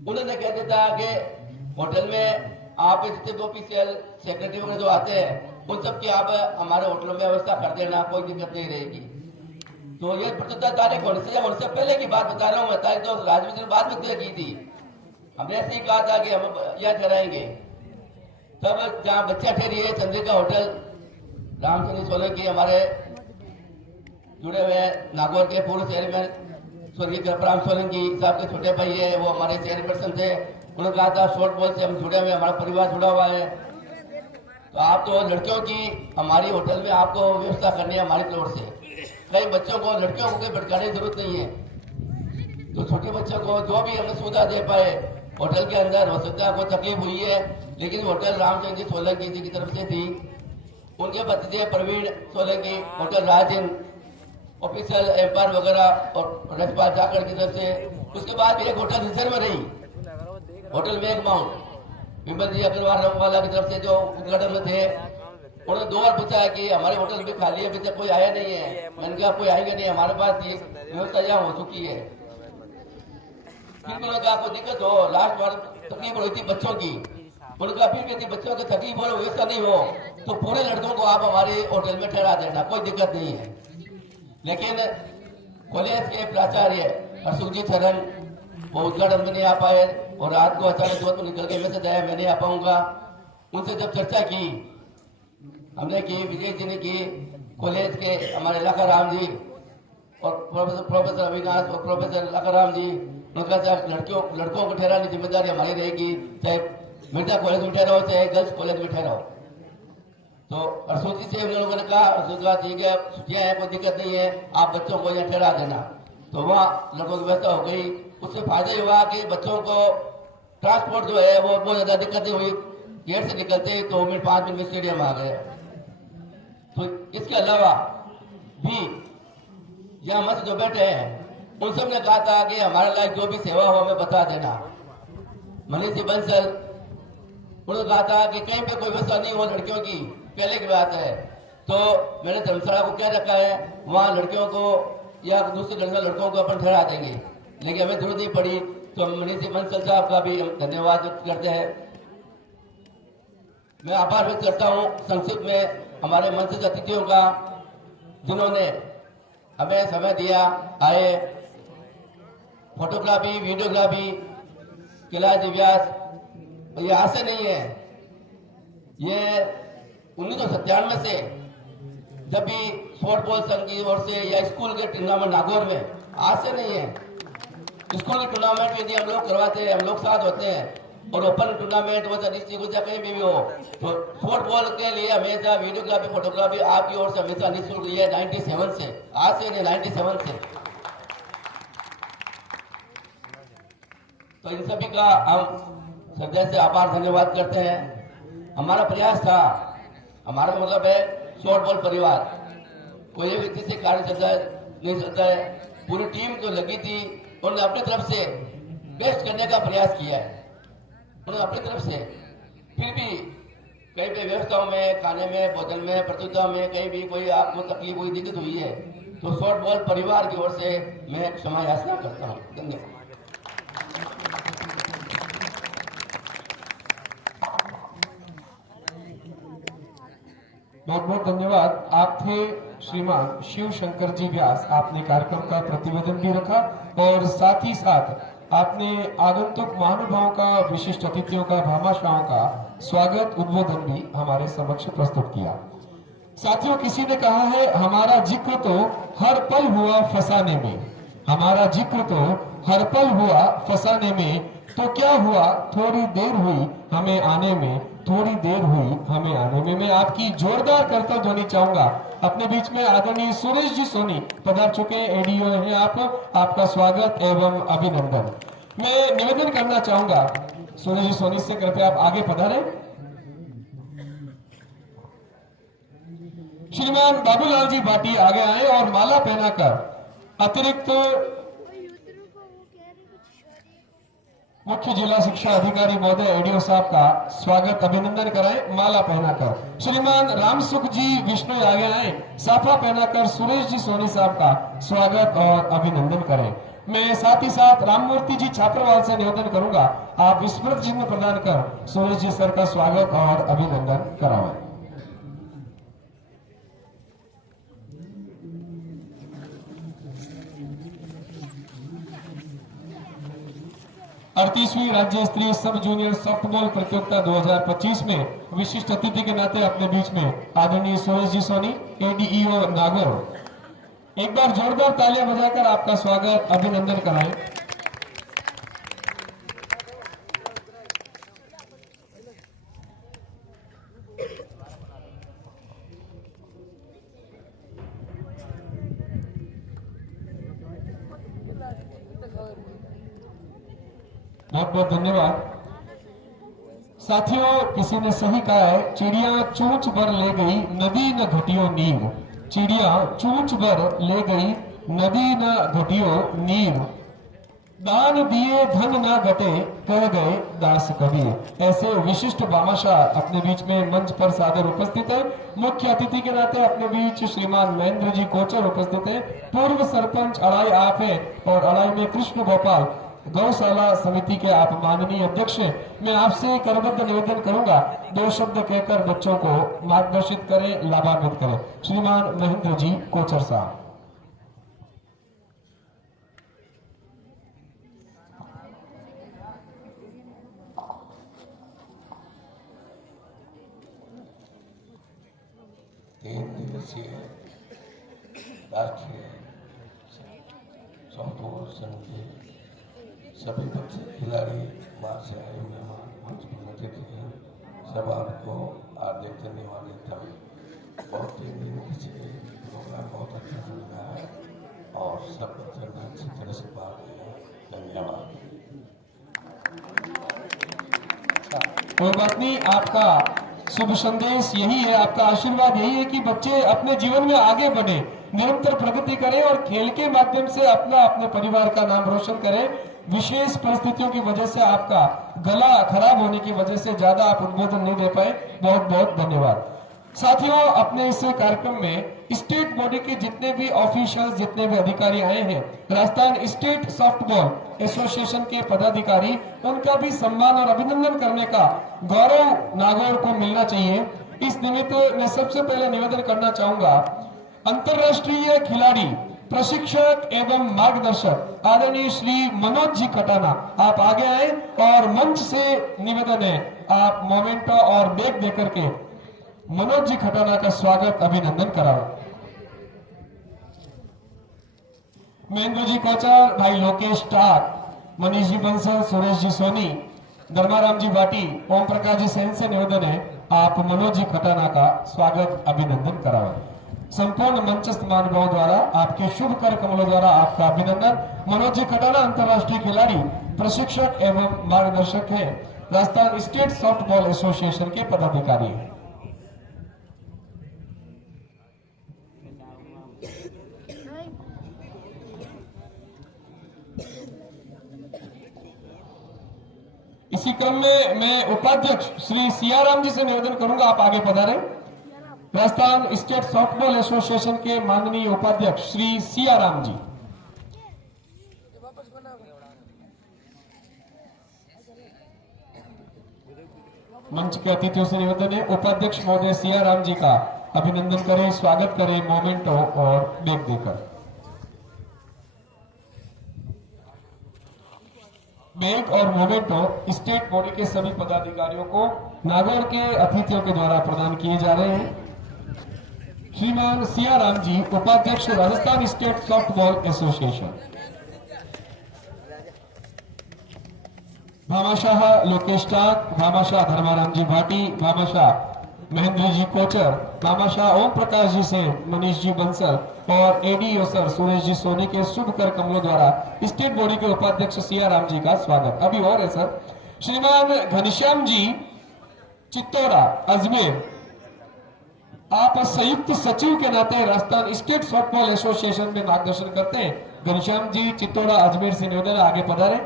उन्होंने कह दिया था कि होटल में आप जितने भी ऑफिशियल सेक्रेटरी वगैरह जो आते हैं उन सब की आप हमारे होटल में व्यवस्था कर देना, कोई दिक्कत नहीं रहेगी। तो ये प्रतियोगिता तारीख होने से पहले की बात बता रहा हूँ मैं, तारीख तो राजनीति ने बाद में तय की थी, हमने ऐसे ही कहा था कि हम यहाँ ठहराएंगे। तब जहाँ बच्चा ठहरी है चंद्रिका होटल, रामचंद्र सोलंकी हमारे जुड़े हुए हैं, नागौर के पूर्व चेयरमैन स्वर्गीय कृपराम सोलंकी साहब के छोटे भाई है, वो हमारे चेयरपर्सन थे। उन्होंने कहा था शॉर्ट बॉल से हम जुड़े हुए, हमारा परिवार जुड़ा हुआ है, तो आप तो लड़कियों की हमारी होटल में आपको व्यवस्था करनी है हमारी तरफ से। कई बच्चों को, लड़कियों को कोई भटकाने की जरूरत नहीं है, तो छोटे बच्चों को जो भी हमने सुविधा दे पाए होटल के अंदर। हो सकता है कोई तकलीफ हुई है, लेकिन होटल रामचंद्र जी सोलंकी जी की तरफ से थी। उनके भतीजे प्रवीण सोलंकी होटल राजिन ऑफिशियल एम्पायर वगैरह और रजपाल जाकर की तरफ से। उसके बाद एक होटल रिजर्व में रही, होटल मेघ माउंट, विमल जी अग्रवाल रंगवाला की तरफ से जो उद्घाटन में थे। उन्होंने 2 बार पूछा है कि हमारे होटल भी खाली है, अभी तक कोई आया नहीं है। मैंने कहा कोई आएगा नहीं, हमारे पास ये व्यवस्था यहाँ हो चुकी है। फिर उन्होंने कहा कोई दिक्कत हो, लास्ट बार तकलीफ हो रही थी बच्चों की, उन्होंने कहा फिर यदि बच्चों की तकलीफ हो, व्यवस्था नहीं हो तो पूरे लड़कों को आप हमारे होटल में ठहरा देना, कोई दिक्कत नहीं है। लेकिन कॉलेज के प्राचार्य हरसुखजी चरण वो उद्घाटन में नहीं आ पाए और रात को अचानक जोधपुर निकल के मैसेज आया मैं नहीं आ पाऊंगा। उनसे जब चर्चा की हमने की, विजय जी ने की, कॉलेज के हमारे लाखा राम जी और प्रोफेसर अविनाश और प्रोफेसर लाखा राम जी, उनका लड़कों को ठहराने की जिम्मेदारी हमारी रहेगी, चाहे मिर्जा कॉलेज में ठहराओ चाहे गर्ल्स कॉलेज में ठहराओ। तो अरसू जी से उन लोगों ने कहा, अरसू कहा ठीक है छुट्टियां हैं, कोई दिक्कत नहीं है, आप बच्चों को यहाँ ठहरा देना। तो वहाँ लड़कों की व्यवस्था हो गई। उससे फायदा ही हुआ कि बच्चों को ट्रांसपोर्ट जो है वो बहुत ज्यादा दिक्कत नहीं हुई, गेट से निकलते 2 मिनट 5 मिनट में स्टेडियम आ गए। तो इसके अलावा भी यहाँ मस्त जो बैठे हैं उन सब ने कहा था कि हमारे लायक जो भी सेवा हो हमें बता देना। मनीष जी बंसल उन्होंने कहा था कि कहीं पे कोई व्यवस्था नहीं हो लड़कियों की, पहले की बात है, तो मैंने धर्मशाला को क्या रखा है, वहां लड़कियों को या दूसरे लड़कों को अपन ठहरा देंगे, लेकिन हमें जरूरत नहीं पड़ी। तो मनीष जी बंसल साहब का भी हम धन्यवाद व्यक्त करते हैं। मैं आभार व्यक्त करता हूं संक्षिप्त में हमारे मंच के अतिथियों का, जिन्होंने हमें समय दिया, आए। फोटोग्राफी, वीडियोग्राफी, कैलाश व्यास, ये आज से नहीं है, ये 1997 से जब भी शॉर्ट बॉल संघ की ओर से या स्कूल के टूर्नामेंट नागौर में, आज से नहीं है, स्कूल के टूर्नामेंट में यदि हम लोग करवाते हैं, हम लोग साथ होते हैं और ओपन टूर्नामेंट हो चाहे डिस्ट्रिक्ट हो कहीं भी हो, तो शॉर्ट बॉल के लिए हमेशा वीडियोग्राफी फोटोग्राफी आपकी ओर से हमेशा निःशुल्क लिया है 97 से, आज से नहीं 97 से। तो इन सभी का हम हृदय से आभार धन्यवाद करते हैं। हमारा प्रयास था, हमारा मतलब है शॉर्ट बॉल परिवार, कोई एक व्यक्ति से कार्य चलता है नहीं चलता है, पूरी टीम जो लगी थी उन्होंने अपनी तरफ से बेस्ट करने का प्रयास किया है, उन्होंने अपनी तरफ से। फिर भी कहीं पे व्यवस्थाओं में, खाने में, भोजन में, प्रतियोगिताओं में कहीं भी कोई आपको तकलीफ हुई, दिक्कत हुई है, तो शॉर्ट बॉल परिवार की ओर से मैं क्षमा याचना करता हूँ। धन्यवाद। बहुत बहुत धन्यवाद। आप थे श्रीमान शिव शंकर जी व्यास, आपने कार्यक्रम का प्रतिवेदन भी रखा और साथ ही साथ आपने आगंतुक महानुभावों का, विशिष्ट अतिथियों का, भामाशाहों का स्वागत उद्बोधन भी हमारे समक्ष प्रस्तुत किया। साथियों, किसी ने कहा है हमारा जिक्र तो हर पल हुआ फसाने में, हमारा जिक्र तो हर पल हुआ फसाने में, तो क्या हुआ थोड़ी देर हुई हमें आने में, थोड़ी देर हुई हमें आने में। मैं आपकी जोरदार करता ध्वनि चाहूंगा। अपने बीच में आदरणीय सुरेश जी सोनी पधार चुके हैं, एडीओ हैं आप, आपका स्वागत एवं अभिनंदन। मैं निवेदन करना चाहूंगा सुरेश जी सोनी से, कृपया आप आगे पधारें। श्रीमान बाबूलाल जी भाटी आगे आए और माला पहनाकर अतिरिक्त मुख्य जिला शिक्षा अधिकारी महोदय एडीओ साहब का स्वागत अभिनंदन कराएं, माला पहनाकर। श्रीमान रामसुख जी विष्णु आगे आए, साफा पहनाकर सुरेश जी सोनी साहब का स्वागत और अभिनंदन करें। मैं साथ ही साथ राममूर्ति जी छात्रावाल से निवेदन करूंगा, आप स्मृति चिन्ह प्रदान कर सुरेश जी सर का स्वागत और अभिनंदन कराएं। 38वीं राज्य स्तरीय सब जूनियर सॉफ्टबॉल प्रतियोगिता 2025 में विशिष्ट अतिथि के नाते अपने बीच में आदरणीय सुरेश जी सोनी, एडीईओ नागौर। एक बार जोरदार तालियां बजाकर आपका स्वागत अभिनंदन कराएं। बहुत बहुत धन्यवाद साथियों। किसी ने सही कहा है, चिड़िया चूंच भर ले गई नदी न घटियो नीर। चिड़िया चूंच भर ले गई नदी न घटियो नीर। दान दिए धन न घटे कह गए दास कबीर। ऐसे विशिष्ट भामाशाह अपने बीच में मंच पर सादर उपस्थित है। मुख्य अतिथि के नाते अपने बीच श्रीमान महेंद्र जी कोचर उपस्थित है। पूर्व सरपंच अड़ाई आप है और अड़ाई में कृष्ण गोपाल गौशाला समिति के आप माननीय अध्यक्ष हैं। मैं आपसे करबद्ध निवेदन करूंगा, 2 शब्द कहकर बच्चों को मार्गदर्शित करें, लाभान्वित करें। श्रीमान महेंद्र जी कोचर साहब। तीन दिवसीय राष्ट्रीय सॉफ्टबॉल संघ के सभी बच्चे खिलाड़ी बाहर से आए मेहमान मंच पर अतिथि हैं, सब आपको हार्दिक धन्यवाद देता हूँ। बहुत 3 दिन से प्रोग्राम बहुत अच्छा चल रहा है और सब बच्चों ने अच्छी तरह से भाग लिया। धन्यवाद। कोई बात नहीं, आपका शुभ संदेश यही है, आपका आशीर्वाद यही है कि बच्चे अपने जीवन में आगे बढ़े, निरंतर प्रगति करें और खेल के माध्यम से अपने परिवार का नाम रोशन करें। विशेष परिस्थितियों की वजह से आपका गला खराब होने की वजह से ज्यादा आप उद्बोधन नहीं दे पाए, बहुत बहुत धन्यवाद। साथियों, अपने इस कार्यक्रम में स्टेट बॉडी के जितने भी ऑफिशियल्स, जितने भी अधिकारी आए हैं, राजस्थान स्टेट सॉफ्टबॉल एसोसिएशन के पदाधिकारी, उनका भी सम्मान और अभिनंदन करने का गौरव नागौर को मिलना चाहिए। इस निमित्त मैं सबसे पहले निवेदन करना चाहूंगा, अंतर्राष्ट्रीय खिलाड़ी, प्रशिक्षक एवं मार्गदर्शक आदरणीय श्री मनोज जी खटाना, आप आगे आए और मंच से निवेदन है, आप मोमेंटो और बैग देकर के मनोज जी खटाना का स्वागत अभिनंदन कराओ। महेंद्र जी कोचर, भाई लोकेश टाक, मनीष जी बंसल, सुरेश जी सोनी, धर्माराम जी भाटी, ओम प्रकाश जी सेन से निवेदन है, आप मनोज जी खटाना का स्वागत अभिनंदन कराओ। संपूर्ण मंचस्थ महानुभावों द्वारा, आपके शुभ कर कमलों द्वारा आपका अभिनंदन। मनोज जी खटाना अंतर्राष्ट्रीय खिलाड़ी, प्रशिक्षक एवं मार्गदर्शक है, राजस्थान स्टेट सॉफ्टबॉल एसोसिएशन के पदाधिकारी है। इसी क्रम में मैं उपाध्यक्ष श्री सियाराम जी से निवेदन करूंगा, आप आगे पधारें। राजस्थान स्टेट सॉफ्टबॉल एसोसिएशन के माननीय उपाध्यक्ष श्री सियाराम जी। मंच के अतिथियों से निवेदन है, उपाध्यक्ष महोदय सियाराम जी का अभिनंदन करें, स्वागत करें मोमेंटो और बैग देकर। बैग और मोमेंटो स्टेट बॉडी के सभी पदाधिकारियों को नागौर के अतिथियों के द्वारा प्रदान किए जा रहे हैं। श्रीमान सियाराम जी, उपाध्यक्ष राजस्थान स्टेट सॉफ्टबॉल एसोसिएशन। भामाशाह लोकेश टाक, भामाशाह धर्माराम जी भाटी, भामाशाह महेंद्र जी कोचर, भामाशाह ओम प्रकाश जी से, मनीष जी बंसल और एडीओ सर सुरेश जी सोनी के शुभ कर कमलों द्वारा स्टेट बॉडी के उपाध्यक्ष सियाराम जी का स्वागत। अभी और है सर, श्रीमान घनश्याम जी चित्तौड़ा अजमेर, आप संयुक्त सचिव के नाते राजस्थान स्टेट सॉफ्टबॉल एसोसिएशन में मार्गदर्शन करते हैं। घनश्याम जी चित्तौड़ा अजमेर से निवेदन, आगे पधारें।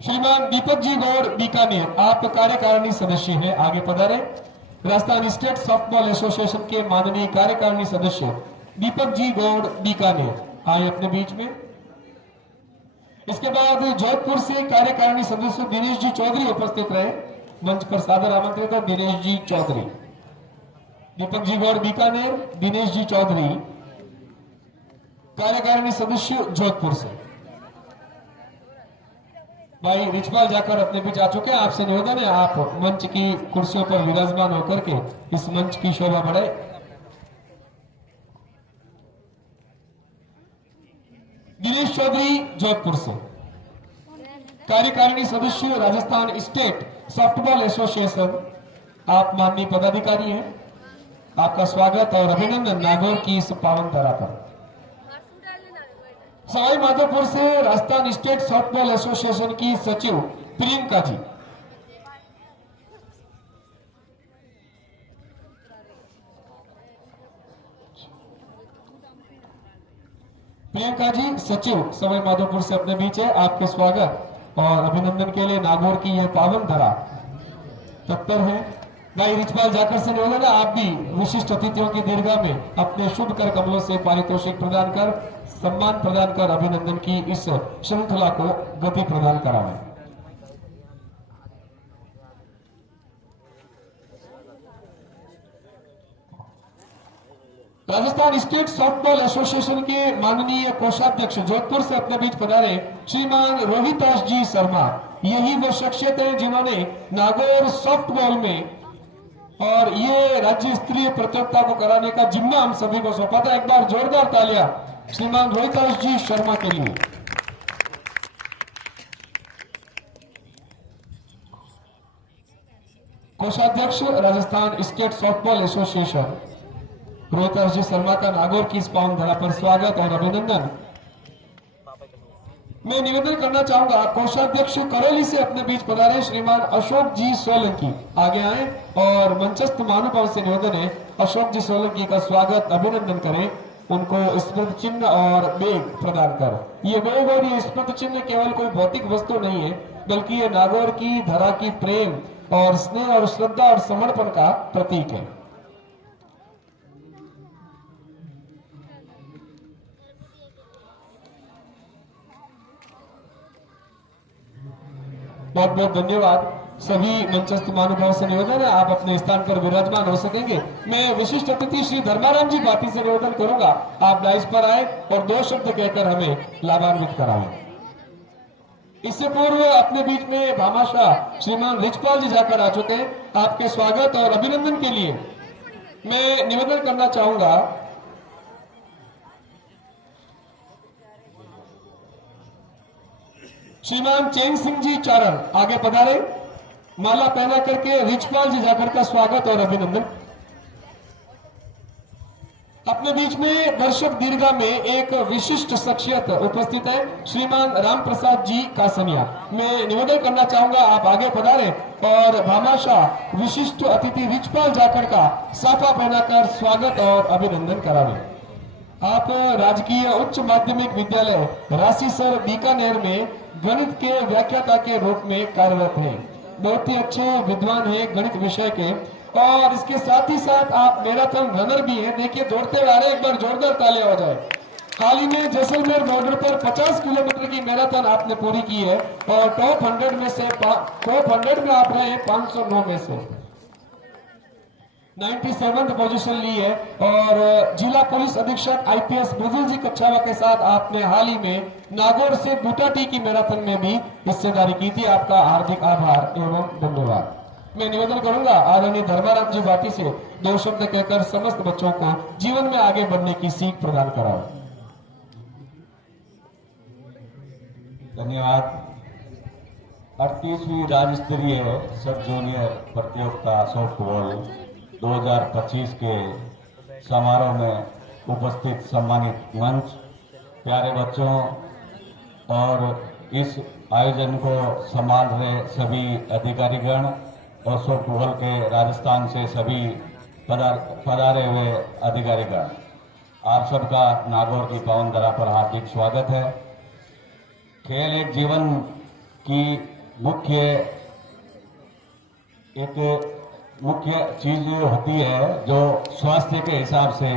श्रीमान दीपक जी गौड़ बीकानेर, आप कार्यकारिणी सदस्य हैं, आगे पधारें। राजस्थान स्टेट सॉफ्टबॉल एसोसिएशन के माननीय कार्यकारिणी सदस्य दीपक जी गौड़ बीकानेर आए अपने बीच में। इसके बाद जोधपुर से कार्यकारिणी सदस्य दिनेश जी चौधरी उपस्थित रहे। मंच पर सादर आमंत्रित है दिनेश जी चौधरी। दीपक जी गौड़ बीकानेर, दिनेश जी चौधरी कार्यकारिणी सदस्य जोधपुर से। भाई रिचपाल जाकर अपने बीच आ चुके हैं। आपसे निवेदन है आप मंच की कुर्सियों पर विराजमान होकर के इस मंच की शोभा बढ़ाए। दिनेश चौधरी जोधपुर से कार्यकारिणी सदस्य राजस्थान स्टेट सॉफ्टबॉल एसोसिएशन। आप माननीय पदाधिकारी हैं, आपका स्वागत और अभिनंदन नागौर की इस पावन धरा पर। सवाई माधोपुर से राजस्थान स्टेट सॉफ्टबॉल एसोसिएशन की सचिव प्रियंका जी। प्रियंका जी सचिव सवाई माधोपुर से अपने बीच है। आपके स्वागत और अभिनंदन के लिए नागौर की यह पावन धरा तत्पर है। भाई रिचपाल जाकर से निवेदन है आप भी विशिष्ट अतिथियों की दीर्घा में अपने शुभ कर कमलों से पारितोषिक प्रदान कर, सम्मान प्रदान कर अभिनंदन की इस श्रृंखला को गति प्रदान करावें। राजस्थान स्टेट सॉफ्टबॉल एसोसिएशन के माननीय कोषाध्यक्ष जोधपुर से अपने बीच पधारे श्रीमान रोहिताश जी शर्मा। यही वो शख्सियत है जिन्होंने नागौर सॉफ्टबॉल में और ये राज्य स्तरीय प्रतियोगिता को कराने का जिम्मा हम सभी को सौंपा था। एक बार जोरदार तालियां श्रीमान रोहिताश जी शर्मा के लिए। कोषाध्यक्ष Rajasthan state softball association Rohitash ji Sharma का नागौर की इस पावन धरा पर स्वागत और अभिनंदन। मैं निवेदन करना चाहूंगा कोषाध्यक्ष करौली से अपने बीच पधारे श्रीमान अशोक जी सोलंकी आगे आए और मंचस्थ महानुभाव से निवेदन है अशोक जी सोलंकी का स्वागत अभिनंदन करें, उनको स्मृति चिन्ह और बैग प्रदान कर। ये बैग और ये स्मृति चिन्ह केवल कोई भौतिक वस्तु नहीं है बल्कि ये नागौर की धरा की प्रेम और स्नेह और श्रद्धा और समर्पण का प्रतीक है। बहुत बहुत धन्यवाद। सभी मंचस्थ महानुभाव से निवेदन है आप अपने स्थान पर विराजमान हो सकेंगे। मैं विशिष्ट अतिथि श्री धर्माराम जी भाटी से निवेदन करूंगा आप डाइस पर आए और 2 शब्द कहकर हमें लाभान्वित कराएं। इससे पूर्व अपने बीच में भामाशाह श्रीमान रिचपाल जी जाकर आ चुके हैं। आपके स्वागत और अभिनंदन के लिए मैं निवेदन करना चाहूंगा श्रीमान चैन सिंह जी चारण आगे पधारे। माला पहना करके रिचपाल जी जाकर का स्वागत और अभिनंदन। अपने बीच में दर्शक दीर्घा में एक विशिष्ट शख्सियत उपस्थित है श्रीमान राम प्रसाद जी कासनिया। मैं निवेदन करना चाहूंगा आप आगे पधारे और भामाशाह विशिष्ट अतिथि रिचपाल जाकर का साफा पहनाकर स्वागत और अभिनंदन करावे। आप राजकीय उच्च माध्यमिक विद्यालय राशीसर बीकानेर में गणित के व्याख्याता के रूप में कार्यरत हैं। बहुत ही अच्छे विद्वान हैं गणित विषय के और इसके साथ ही साथ आप मैराथन रनर भी हैं। देखिए दौड़ते हुए आ रहे, एक बार जोरदार तालियां हो जाए। हाल ही में जैसलमेर बॉर्डर पर 50 किलोमीटर की मैराथन आपने पूरी की है और टॉप 100 में आप रहे 509 में से 97th पोजीशन ली है और जिला पुलिस अधीक्षक आईपीएस मृदुल जी कच्छावा के साथ आपने हाल ही में नागौर से बूटाटी की मैराथन में भी हिस्सेदारी की थी। आपका हार्दिक आभार एवं धन्यवाद। मैं निवेदन करूंगा आदरणीय धर्माराम जी भाटी से 2 शब्द कहकर समस्त बच्चों को जीवन में आगे बढ़ने की सीख प्रदान कराओ। धन्यवाद। 38वीं राज्य स्तरीय सब जूनियर प्रतियोगिता सॉफ्टबॉल 2025 के समारोह में उपस्थित सम्मानित मंच, प्यारे बच्चों और इस आयोजन को संभाल रहे सभी अधिकारीगण और सॉफ्टबॉल के राजस्थान से सभी पधारे हुए अधिकारीगण, आप सबका नागौर की पावन धरा पर हार्दिक स्वागत है। खेल एक जीवन की मुख्य चीज होती है जो स्वास्थ्य के हिसाब से,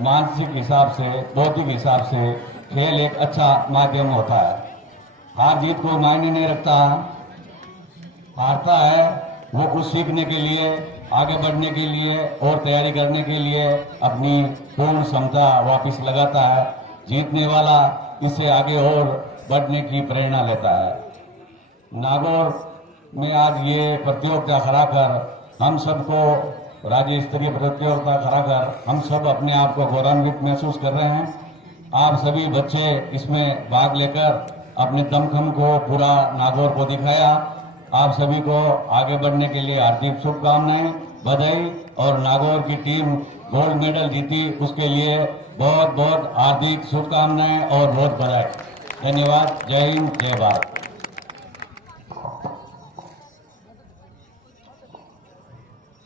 मानसिक हिसाब से, बौद्धिक हिसाब से खेल एक अच्छा माध्यम होता है। हार जीत कोई मायने नहीं रखता। हारता है वो कुछ सीखने के लिए, आगे बढ़ने के लिए और तैयारी करने के लिए अपनी पूर्ण क्षमता वापस लगाता है। जीतने वाला इससे आगे और बढ़ने की प्रेरणा लेता है। नागौर में आज ये प्रतियोगिता कराकर हम सबको, राज्य स्तरीय प्रतियोगिता कराकर हम सब अपने आप को गौरवान्वित महसूस कर रहे हैं। आप सभी बच्चे इसमें भाग लेकर अपने दमखम को पूरा नागौर को दिखाया। आप सभी को आगे बढ़ने के लिए हार्दिक शुभकामनाएं, बधाई। और नागौर की टीम गोल्ड मेडल जीती उसके लिए बहुत बहुत हार्दिक शुभकामनाएं और बहुत बधाई। धन्यवाद। जय हिंद, जय भारत।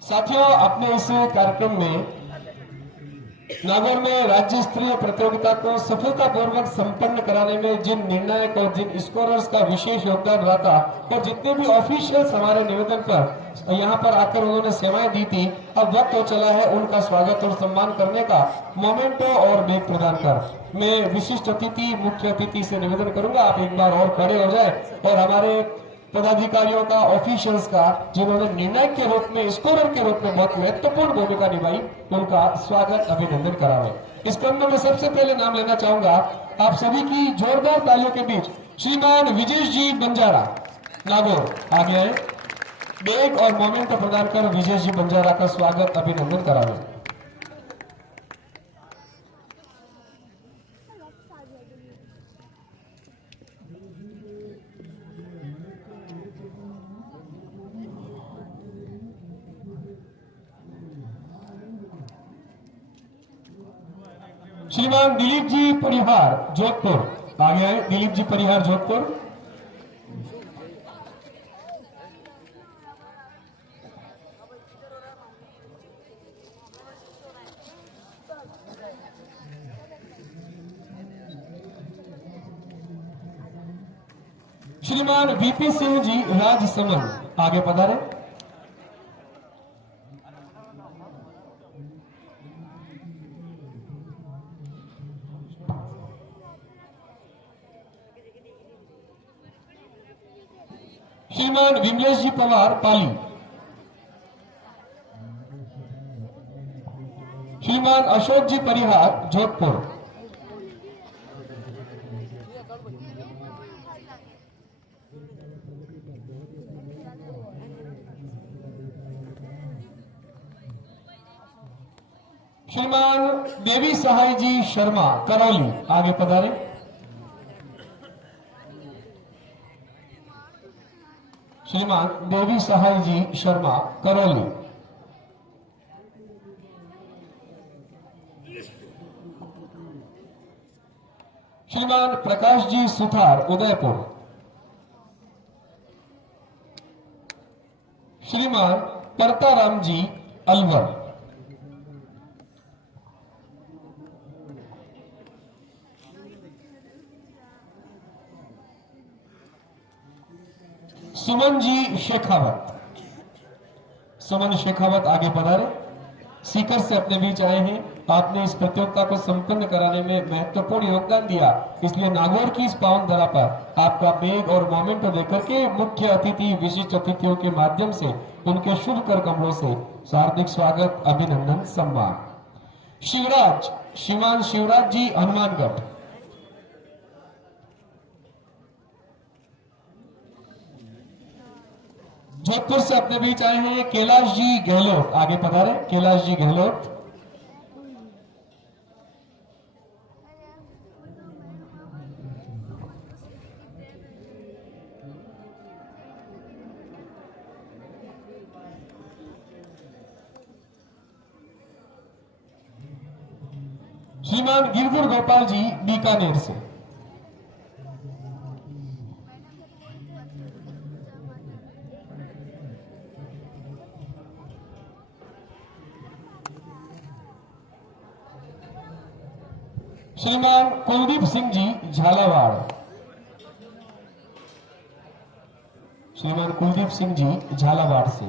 साथियों, अपने इस कार्यक्रम में नागौर में राज्य स्तरीय प्रतियोगिता को सफलतापूर्वक संपन्न कराने में जिन निर्णायक और जिन स्कोरर्स का विशेष योगदान रहा था और जितने भी ऑफिशियल्स हमारे निवेदन पर यहाँ पर आकर उन्होंने सेवाएं दी थी, अब वक्त हो चला है उनका स्वागत और सम्मान करने का। मोमेंटो और बैग प्रदान कर मैं विशिष्ट अतिथि, मुख्य अतिथि से निवेदन करूंगा आप एक बार और खड़े हो जाए और हमारे पदाधिकारियों का, ऑफिशियल्स का, जिन्होंने निर्णायक के रूप में, स्कोरर के रूप में बहुत महत्वपूर्ण भूमिका निभाई, उनका स्वागत, अभिनंदन करावे। इस क्रम में मैं सबसे पहले नाम लेना चाहूंगा आप सभी की जोरदार तालियों के बीच श्रीमान विजेश जी बंजारा नागौर आगे आए। बैग और मोमेंटो प्रदान कर विजेश जी बंजारा का स्वागत, अभिनंदन करावे। श्रीमान दिलीप जी परिहार जोधपुर आगे आए। दिलीप जी परिहार जोधपुर। श्रीमान वीपी सिंह जी राजसमंद आगे पधारे। श्रीमान विमलेश जी पवार पाली। श्रीमान अशोक जी परिहार जोधपुर। श्रीमान देवी सहाय जी शर्मा करौली आगे पधारे। श्रीमान देवी सहाय जी शर्मा करौली। श्रीमान प्रकाश जी सुथार उदयपुर। श्रीमान परताराम जी अलवर। सुमन जी शेखावत। सुमन शेखावत आगे पधारे। सीकर से अपने बीच आए हैं। आपने इस प्रतियोगिता को संपन्न कराने में महत्वपूर्ण योगदान दिया, इसलिए नागौर की इस पावन धरा पर आपका बैग और मोमेंटो देकर के मुख्य अतिथि, विशिष्ट अतिथियों के माध्यम से उनके शुभ कर कमलों से हार्दिक स्वागत, अभिनंदन, सम्मान। शिवराज, श्रीमान शिवराज जी हनुमानगढ़। जोधपुर से अपने बीच आए हैं कैलाश जी गहलोत आगे पधारे। कैलाश जी गहलोत। श्रीमान गिरधर गोपाल जी बीकानेर से। श्रीमान कुलदीप सिंह जी झालावाड़। श्रीमान कुलदीप सिंह जी झालावाड़ से।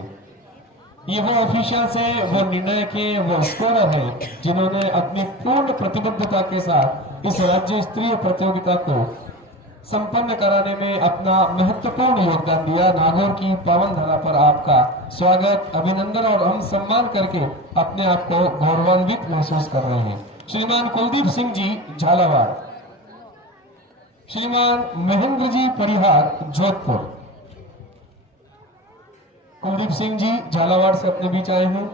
ये वो ऑफिशियल्स हैं, वो निर्णायक हैं, वो स्कोरर हैं जिन्होंने अपनी पूर्ण प्रतिबद्धता के साथ इस राज्य स्तरीय प्रतियोगिता को संपन्न कराने में अपना महत्वपूर्ण योगदान दिया। नागौर की पावन धरा पर आपका स्वागत, अभिनंदन और हम सम्मान करके अपने आप को गौरवान्वित महसूस कर रहे हैं। श्रीमान कुलदीप सिंह जी झालावाड़, श्रीमान महेंद्र जी परिहार जोधपुर। कुलदीप सिंह जी झालावाड़ से अपने बीच आए हैं।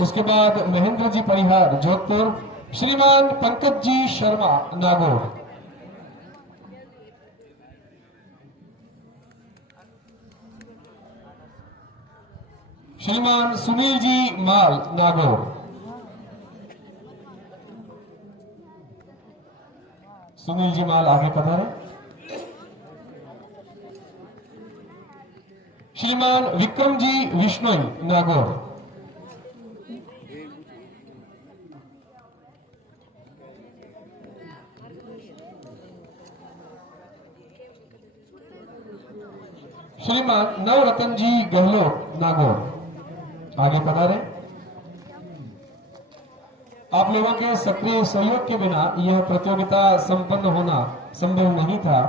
उसके बाद महेंद्र जी परिहार जोधपुर, श्रीमान पंकज जी शर्मा नागौर, श्रीमान सुनील जी माल नागौर, सुनील जी माल आगे पधारे। श्रीमान विक्रम जी विश्नोई नागौर, श्रीमान नवरतन जी गहलोत नागौर, आगे पधारे। आप लोगों के सक्रिय सहयोग के बिना यह प्रतियोगिता संपन्न होना संभव नहीं था।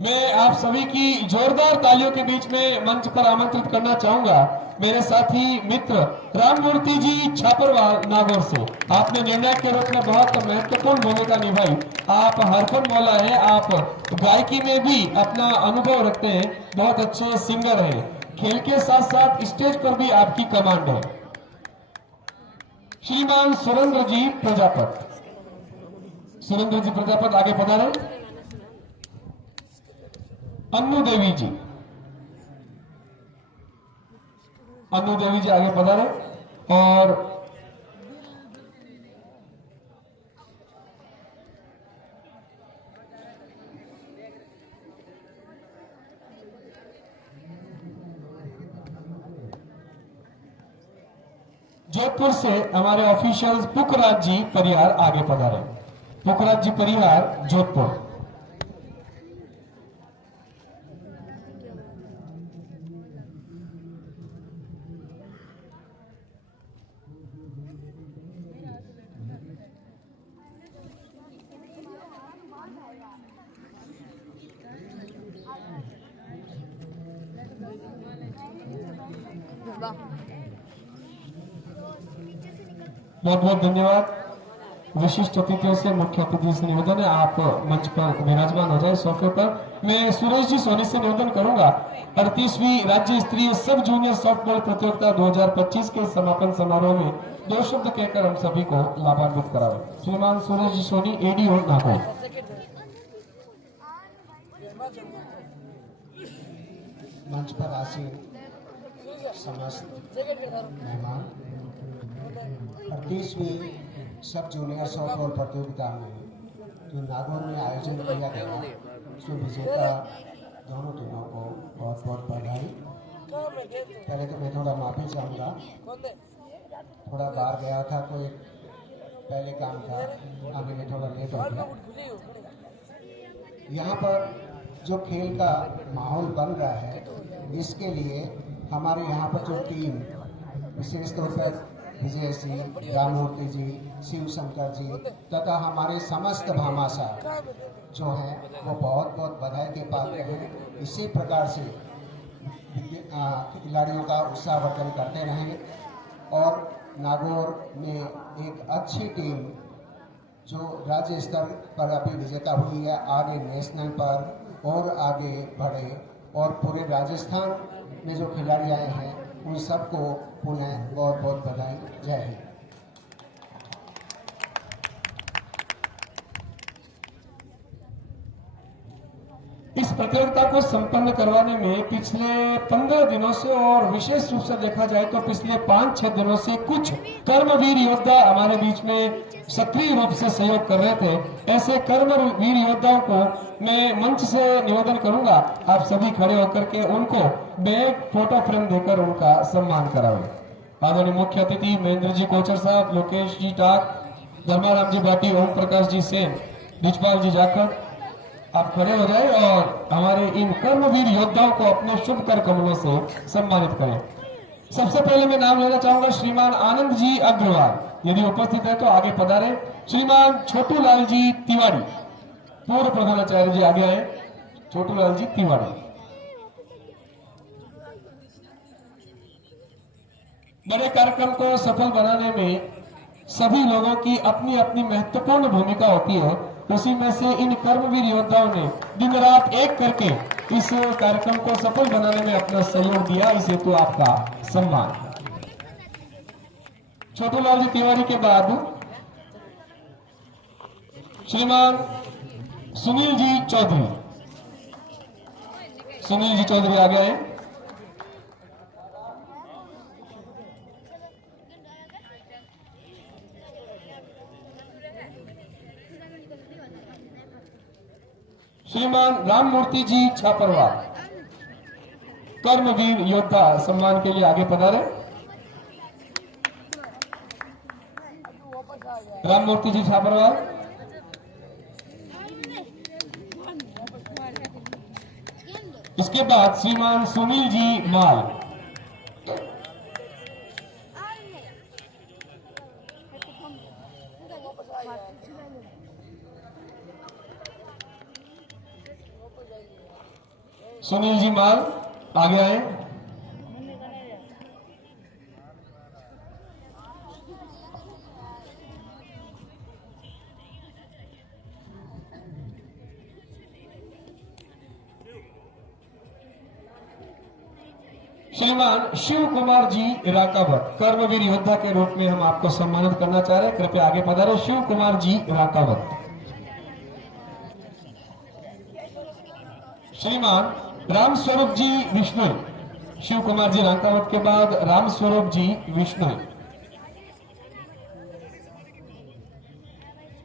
मैं आप सभी की जोरदार तालियों के बीच में मंच पर आमंत्रित करना चाहूंगा मेरे साथी मित्र राममूर्ति जी छापरवाल नागौर से। आपने निर्णायक के रूप में बहुत महत्वपूर्ण भूमिका निभाई। आप हरफन मौला है, आप गायकी में भी अपना अनुभव रखते हैं, बहुत अच्छे सिंगर हैं। खेल के साथ साथ स्टेज पर भी आपकी कमांड है। श्रीमान सुरेंद्र जी प्रजापत, सुरेंद्र जी प्रजापत आगे पधारे। अन्नू देवी जी, अन्नू देवी जी आगे पधारे। और जोधपुर से हमारे ऑफिशियल्स पुखराज जी परिहार आगे पधारे। पुखराज जी परिहार जोधपुर, बहुत बहुत धन्यवाद। विशिष्ट अतिथियों से मुख्य अतिथि से निवेदन है आप मंच पर विराजमान हो जाए सोफे पर। मैं सुरेश जी सोनी से निवेदन करूंगा 38वीं राज्य स्तरीय सब जूनियर सॉफ्टबॉल प्रतियोगिता 2025 के समापन समारोह में दो शब्द कहकर हम सभी को लाभान्वित करावे। श्रीमान सुरेश जी सोनी, एडीओ नागौर। मंच पर आसीन समस्त मेहमान, 38वीं सब जूनियर सॉफ्टबॉल प्रतियोगिता में जो नागौर में आयोजन किया गया, उसमें विजेता दोनों टीमों को बहुत बहुत बधाई। पहले तो मैं थोड़ा माफी चाहूँगा, थोड़ा बाहर गया था तो एक पहले काम था, आगे में थोड़ा लेट हो गया। यहाँ पर जो खेल का माहौल बन रहा है, इसके लिए हमारे यहाँ पर जो टीम विशेष तौर पर विजय सिंह, राममूर्ति जी, शिव शंकर जी तथा हमारे समस्त भामाशाह जो हैं वो बहुत बहुत बधाई के पात्र हैं। इसी प्रकार से खिलाड़ियों का उत्साहवर्धन करते रहें और नागौर में एक अच्छी टीम जो राज्य स्तर पर अभी विजेता हुई है, आगे नेशनल पर और आगे बढ़े और पूरे राजस्थान में जो खिलाड़ी आए हैं उन सबको पुनः बहुत बहुत बधाई। जय हिंद। इस प्रतियोगिता को संपन्न करवाने में पिछले 15 दिनों से और विशेष रूप से देखा जाए तो पिछले 5-6 दिनों से कुछ कर्मवीर योद्धा हमारे बीच में सक्रिय रूप से सहयोग कर रहे थे। ऐसे कर्मवीर योद्धाओं को मैं मंच से निवेदन करूंगा आप सभी खड़े होकर के उनको बैग फोटो फ्रेम देकर उनका सम्मान करावें। आदरणीय मुख्य अतिथि महेंद्र जी कोचर साहब, लोकेश जी टाक, धर्माराम जी भाटी, ओम प्रकाश जी सेन, रिजपाल जी जाखड़, आप खड़े हो जाए और हमारे इन कर्मवीर योद्धाओं को अपने शुभ कर कमलों से सम्मानित करें। सबसे पहले मैं नाम लेना चाहूंगा श्रीमान आनंद जी अग्रवाल, यदि उपस्थित है तो आगे पधारे। श्रीमान छोटू लाल जी तिवारी, पूर्व प्रधानाचार्य जी आगे आए। छोटू लाल जी तिवारी। बड़े कार्यक्रम को सफल बनाने में सभी लोगों की अपनी अपनी महत्वपूर्ण भूमिका होती है। उसी में से इन कर्मवीर योद्धाओं ने दिन रात एक करके इस कार्यक्रम को सफल बनाने में अपना सहयोग दिया, इस हेतु आपका सम्मान। छोटू लाल जी तिवारी के बाद श्रीमान सुनील जी चौधरी। सुनील जी चौधरी आ गए हैं। श्रीमान राममूर्ति जी छापरवाल, कर्मवीर योद्धा, सम्मान के लिए आगे पधारे। राममूर्ति जी छापरवाल। इसके बाद श्रीमान सुनील जी माल। सुनील जी माल आगे आए। श्रीमान शिव कुमार जी राकावत, कर्मवीर योद्धा के रूप में हम आपको सम्मानित करना चाह रहे हैं, कृपया आगे पधारे। शिव कुमार जी राकावत। श्रीमान राम स्वरूप जी विष्णु। शिव कुमार जी राकावत के बाद राम स्वरूप जी विष्णु।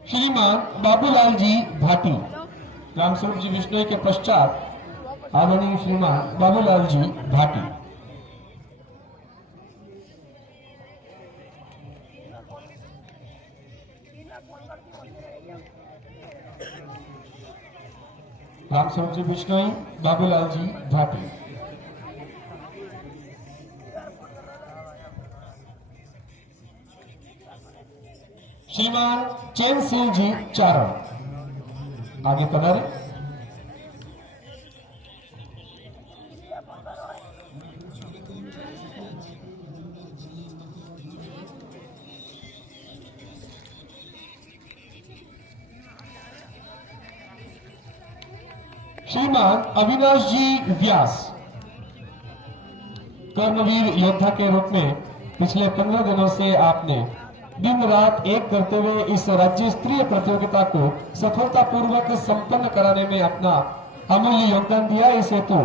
श्रीमान बाबूलाल जी भाटी। राम स्वरूप जी विष्णु के पश्चात आदरणीय श्रीमान बाबूलाल जी भाटी। राम स्वरूप जी विष्णु, बाबूलाल जी भाटी। श्रीमान चैन सिंह जी चारण, आगे पधारे। श्रीमान अविनाश जी व्यास, कर्मवीर योद्धा के रूप में पिछले 15 दिनों से आपने दिन रात एक करते हुए इस राज्य स्तरीय प्रतियोगिता को सफलतापूर्वक संपन्न कराने में अपना अमूल्य योगदान दिया। इस हेतु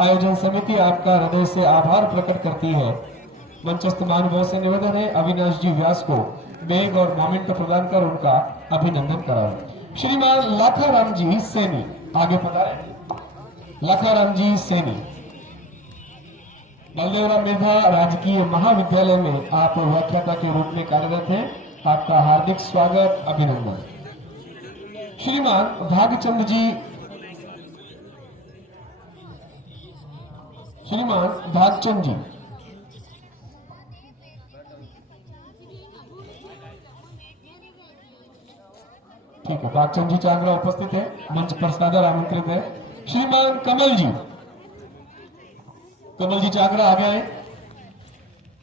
आयोजन समिति आपका हृदय से आभार प्रकट करती है। मंचस्थ महानुभाव से निवेदन है अविनाश जी व्यास को बैग और मोमेंट प्रदान कर उनका अभिनंदन कराएं। श्रीमान लाखाराम जी सैनी, आगे पधारें। लाखाराम जी सैनी, बलदेवराम मेधा राजकीय महाविद्यालय में आप व्याख्याता के रूप में कार्यरत हैं, आपका हार्दिक स्वागत, अभिनंदन। श्रीमान भागचंद जी, श्रीमान भागचंद जी, ठीक है, भागचंद जी चांगला उपस्थित है, मंच पर सादर आमंत्रित है। श्रीमान कमल जी, कमल जी चाकरा आ गए।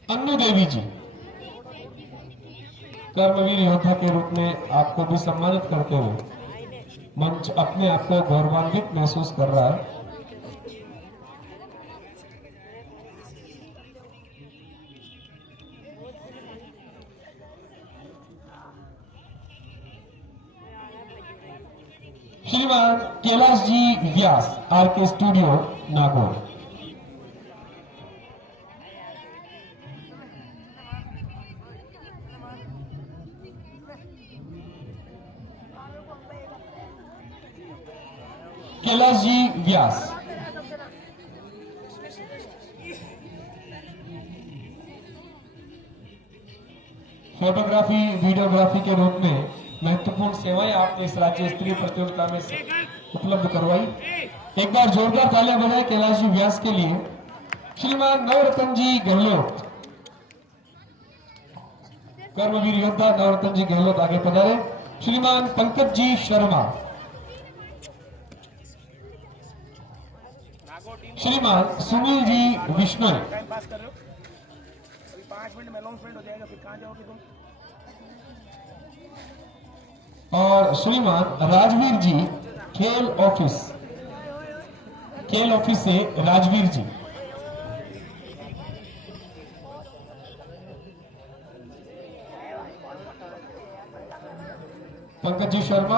अन्नू देवी जी, कर्मवीर योद्धा के रूप में आपको भी सम्मानित करते हुए मंच अपने आप को गौरवान्वित महसूस कर रहा है। श्रीमान कैलाश जी व्यास, आर के स्टूडियो नागौर। कैलाश जी व्यास, फोटोग्राफी वीडियोग्राफी के रूप में महत्वपूर्ण सेवाएं आपने इस राज्य स्तरीय प्रतियोगिता में उपलब्ध करवाई। एक बार जोरदार तालियां बजाएं कैलाश जी व्यास के लिए। श्रीमान नवरत्न जी गहलोत, कर्मवीर योद्धा नवरत्न जी गहलोत आगे पधारे। श्रीमान पंकज जी शर्मा, श्रीमान सुनील जी विष्णु, टाइम पास कर रहे हो अभी 5 मिनट में अनाउंसमेंट हो जाएगा, फिर कहाँ जाओगे तुम? और श्रीमान राजवीर जी खेल ऑफिस से राजवीर जी। पंकज जी शर्मा,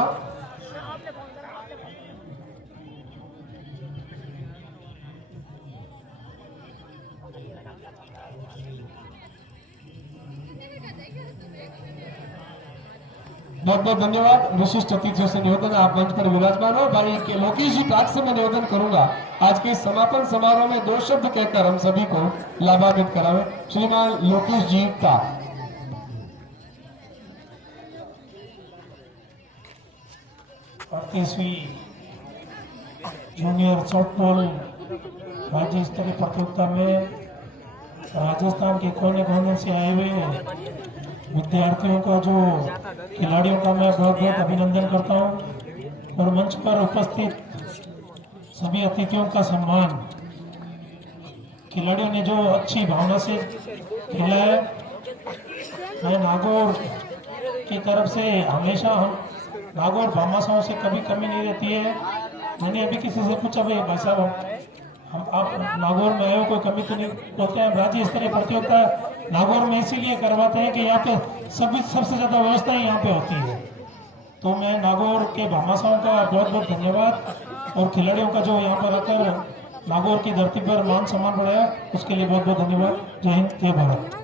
बहुत बहुत धन्यवाद। विशिष्ट अतिथियों से निवेदन, आप मंच पर विराजमान हो। भाई के लोकेश जी टाक से मैं निवेदन करूंगा आज के समापन समारोह में 2 शब्द कहकर हम सभी को लाभान्वित करावे। श्रीमान लोकेश जी टाक। 38वीं जूनियर सॉफ्टबॉल राज्य स्तरीय प्रतियोगिता में राजस्थान के कोने कोने से आए हुए विद्यार्थियों का, जो खिलाड़ियों का मैं बहुत बहुत अभिनंदन करता हूं और मंच पर उपस्थित सभी अतिथियों का सम्मान। खिलाड़ियों ने जो अच्छी भावना से खेला है, मैं नागौर की तरफ से हमेशा हम नागौर भामाशाहों से कभी कमी नहीं रहती है। मैंने अभी किसी से पूछा, भाई साहब हम आप नागौर में आए हो, कोई कमी तो नहीं होते हैं? राज्य स्तरीय प्रतियोगिता नागौर में इसीलिए करवाते हैं कि यहाँ पे सबसे ज्यादा व्यवस्थाएं यहाँ पे होती है। तो मैं नागौर के भामाशाहों का बहुत बहुत धन्यवाद और खिलाड़ियों का जो यहाँ पर आकर नागौर की धरती पर मान सम्मान बढ़ाया, उसके लिए बहुत बहुत धन्यवाद। जय हिंद, जय भारत।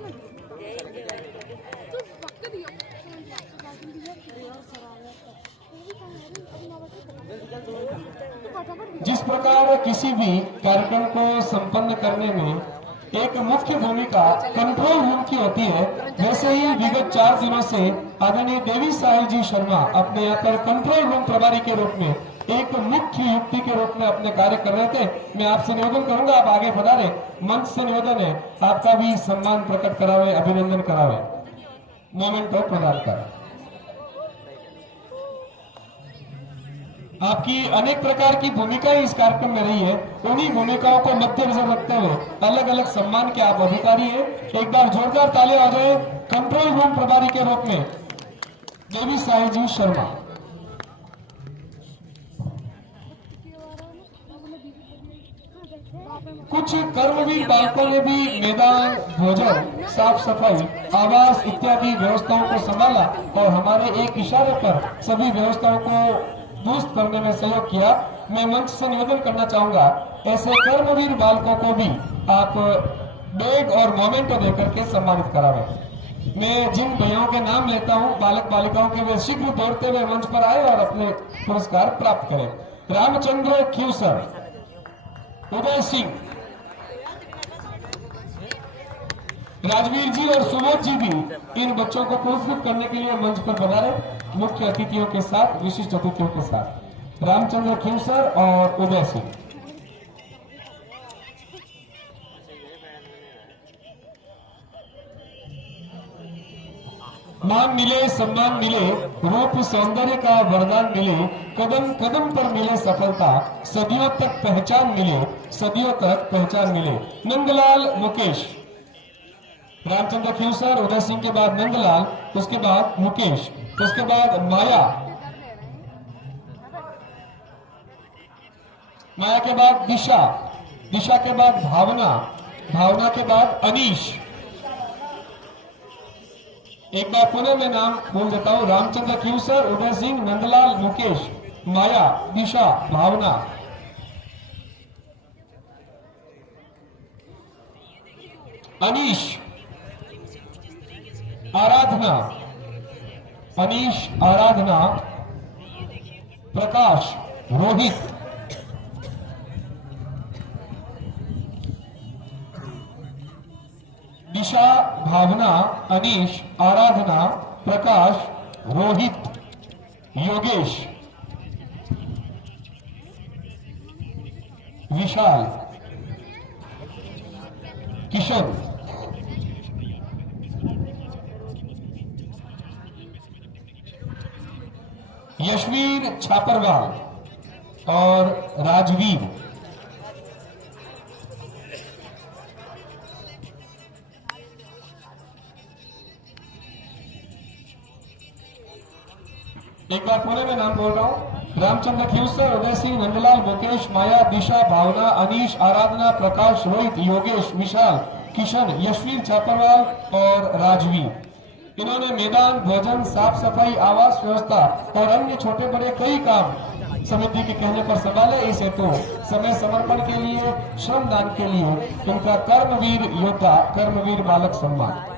जिस प्रकार किसी भी कार्यक्रम को संपन्न करने में एक मुख्य भूमिका कंट्रोल रूम की होती है, वैसे ही विगत 4 दिनों से आदरणीय देवी साहिल जी शर्मा अपने यहाँ पर कंट्रोल रूम प्रभारी के रूप में एक मुख्य युक्ति के रूप में अपने कार्य कर रहे थे। मैं आपसे निवेदन करूंगा, आप आगे पधारे। मंच से निवेदन है, आपका भी सम्मान प्रकट करावे, अभिनंदन करावे, मोमेंटो प्रदान करावे। आपकी अनेक प्रकार की भूमिकाएं इस कार्यक्रम में रही है, उन्हीं भूमिकाओं को मद्देनजर रखते हुए अलग अलग सम्मान के आप अधिकारी हैं। एक बार जोरदार ताली आ जाए कंट्रोल रूम प्रभारी के रूप में देवी साहिल जी शर्मा। कुछ कर्मवीर बालकों ने भी मैदान, भोजन, साफ सफाई, आवास इत्यादि व्यवस्थाओं को संभाला और हमारे एक इशारे पर सभी व्यवस्थाओं को दुरुस्त करने में सहयोग किया। मैं मंच से निवेदन करना चाहूंगा, ऐसे कर्मवीर बालकों को भी आप बैग और मोमेंटो देकर के सम्मानित करावें। मैं जिन भैयाओं के नाम लेता हूं, बालक बालिकाओं के, वे शीघ्र दौड़ते हुए मंच पर आए और अपने पुरस्कार प्राप्त करें। रामचंद्र ख्यूसर, उदय सिंह, राजवीर जी और सुबोध जी भी इन बच्चों को पुरस्कृत करने के लिए मंच पर पधारे, मुख्य अतिथियों के साथ, विशिष्ट अतिथियों के साथ। रामचंद्र खिमसर और उदय सिंह। मान मिले, सम्मान मिले, रूप सौंदर्य का वरदान मिले, कदम कदम पर मिले सफलता, सदियों तक पहचान मिले, सदियों तक पहचान मिले। नंदलाल मुकेश, रामचंद्र खिमसर, उदय सिंह के बाद नंदलाल, उसके बाद मुकेश, उसके बाद माया, माया के बाद दिशा, दिशा के बाद भावना, भावना के बाद अनीश। एक बार पुनः मैं नाम बोल देता हूं, रामचंद्र ख्यूसर, उदय सिंह, नंदलाल, मुकेश, माया, दिशा, भावना। अनीश, आराधना, अनीश, आराधना, प्रकाश, रोहित, दिशा, भावना, अनीश, आराधना, प्रकाश, रोहित, योगेश, विशाल, किशन, यशवीर छापरवाल और राजवीर। एक बार पूरे में नाम बोल रहा हूं। रामचंद्र खीवसर, उदय सिंह, नंदलाल, मुकेश, माया, दिशा, भावना, अनीश, आराधना, प्रकाश, रोहित, योगेश, विशाल, किशन, यशवीर छापरवाल और राजवीर। इन्होंने मैदान, भोजन, साफ सफाई, आवास व्यवस्था और अन्य छोटे बड़े कई काम समिति के कहने पर संभाले। इस हेतु समय समर्पण के लिए, श्रमदान के लिए उनका कर्मवीर योद्धा, कर्मवीर बालक सम्मान।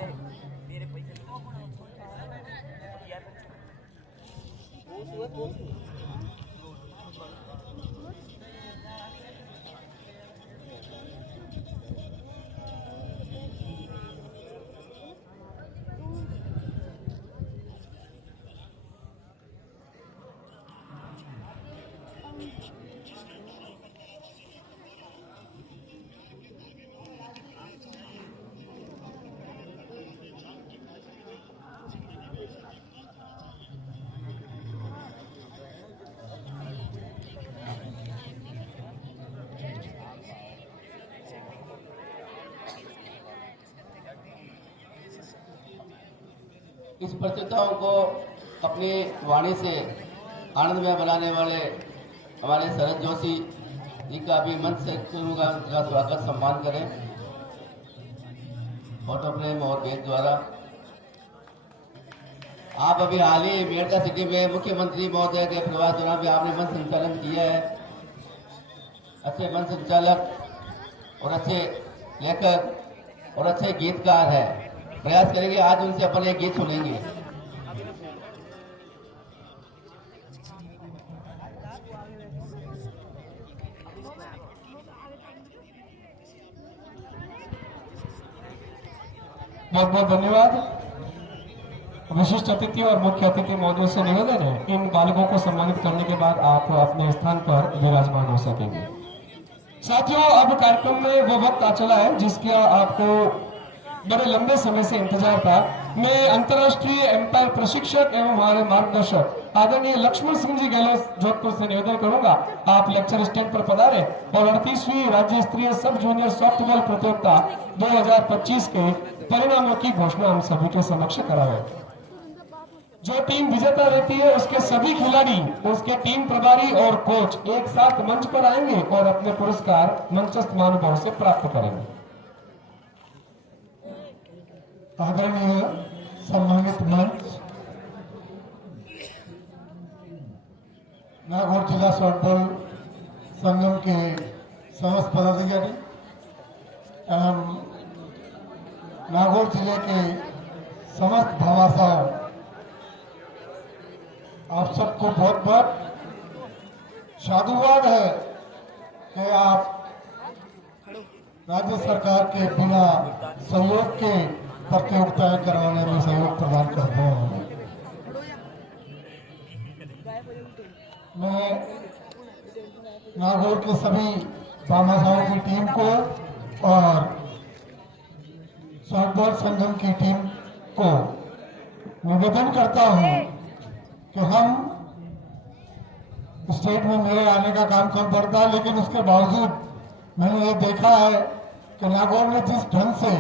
इस प्रतियोगिताओं को अपनी वाणी से आनंदमय बनाने वाले हमारे शरद जोशी जी का भी मंच से उनका स्वागत सम्मान करें फोटो फ्रेम और बेद द्वारा। आप अभी हाल ही मेरठा सिटी में मुख्यमंत्री महोदय के प्रवास दौरान भी आपने मंच संचालन किया है। अच्छे मंच संचालक और अच्छे लेखक और अच्छे गीतकार है। प्रयास करेंगे आज उनसे अपन एक गीत सुनेंगे। बहुत बहुत धन्यवाद। विशिष्ट अतिथि और मुख्य अतिथि महोदय से निवेदन है, इन बालकों को सम्मानित करने के बाद आप अपने स्थान पर विराजमान हो सकेंगे। साथियों, अब कार्यक्रम में वो वक्त आ चला है जिसका आपको बड़े लंबे समय से इंतजार था। मैं अंतर्राष्ट्रीय एम्पायर प्रशिक्षक एवं हमारे मार्गदर्शक आदरणीय लक्ष्मण सिंह जी गहलोत जोधपुर से निवेदन करूंगा, आप लेक्चर स्टैंड पर पधारे और 38वीं राज्य स्तरीय सब जूनियर सॉफ्टबॉल प्रतियोगिता 2025 के परिणामों की घोषणा हम सभी के समक्ष कराए। जो टीम विजेता रहती है उसके सभी खिलाड़ी, उसके टीम प्रभारी और कोच एक साथ मंच पर आएंगे और अपने पुरस्कार मंचस्थ महानुभाव से प्राप्त करेंगे। आदरणीय सम्मानित मंच, नागौर जिला सॉफ्टबॉल संगम के समस्त पदाधिकारी एवं नागौर जिले के समस्त भामाशाह, आप सबको बहुत बहुत साधुवाद है कि आप राज्य सरकार के बिना सहयोग के प्रतियोगिताएं करवाने में सहयोग प्रदान करते हैं। मैं नागौर के सभी भामाशाहों की टीम को और सॉफ्टबॉल संगम की टीम को निवेदन करता हूं कि हम स्टेट में मेरे आने का काम कम पड़ता है, लेकिन उसके बावजूद मैंने ये देखा है कि नागौर ने जिस ढंग से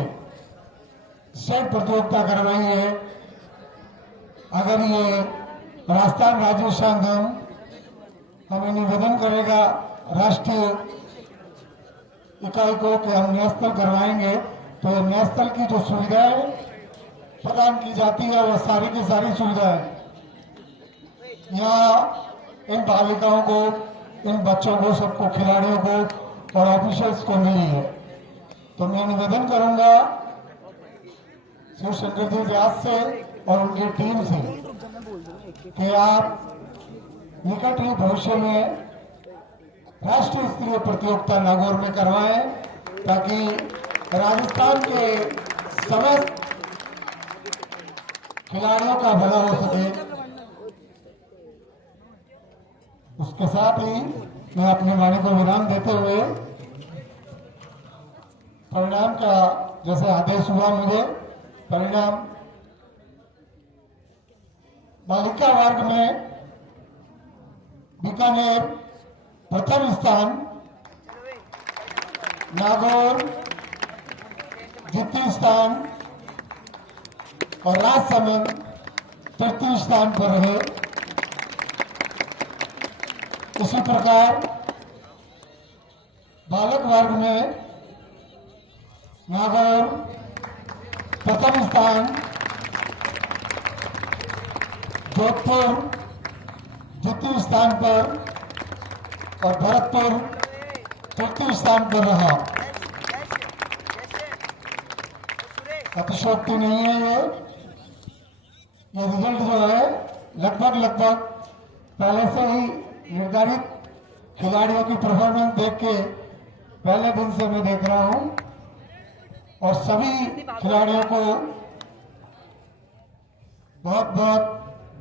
स्टेट प्रतियोगिता करवाई है, अगर ये राजस्थान राज्य संगम हमें निवेदन करेगा राष्ट्रीय इकाई को कि हम नेशनल करवाएंगे, तो नेशनल की जो सुविधाएं प्रदान की जाती है वह सारी की सारी सुविधाएं यहाँ इन बालिकाओं को, इन बच्चों को, सबको, खिलाड़ियों को और ऑफिशियल्स को मिली है। तो मैं निवेदन करूंगा शिव शंकर जी व्यास से और उनकी टीम से कि आप निकट ही भविष्य में राष्ट्रीय स्तरीय प्रतियोगिता नागौर में करवाएं, ताकि राजस्थान के समस्त खिलाड़ियों का भला हो सके। उसके साथ ही मैं अपनी वाणी को विराम देते हुए परिणाम का जैसे आदेश हुआ मुझे, परिणाम बालिका वर्ग में बीकानेर प्रथम स्थान, नागौर द्वितीय स्थान और राजसमंद तृतीय स्थान पर रहे। इसी प्रकार बालक वर्ग में नागौर प्रथम स्थान, जोधपुर द्वितीय स्थान पर और भरतपुर तृतीय स्थान पर रहा। अतिशोक्ति नहीं है ये रिजल्ट जो है लगभग पहले से ही निर्धारित खिलाड़ियों की परफॉर्मेंस देख के पहले दिन से मैं देख रहा हूं और सभी खिलाड़ियों को बहुत बहुत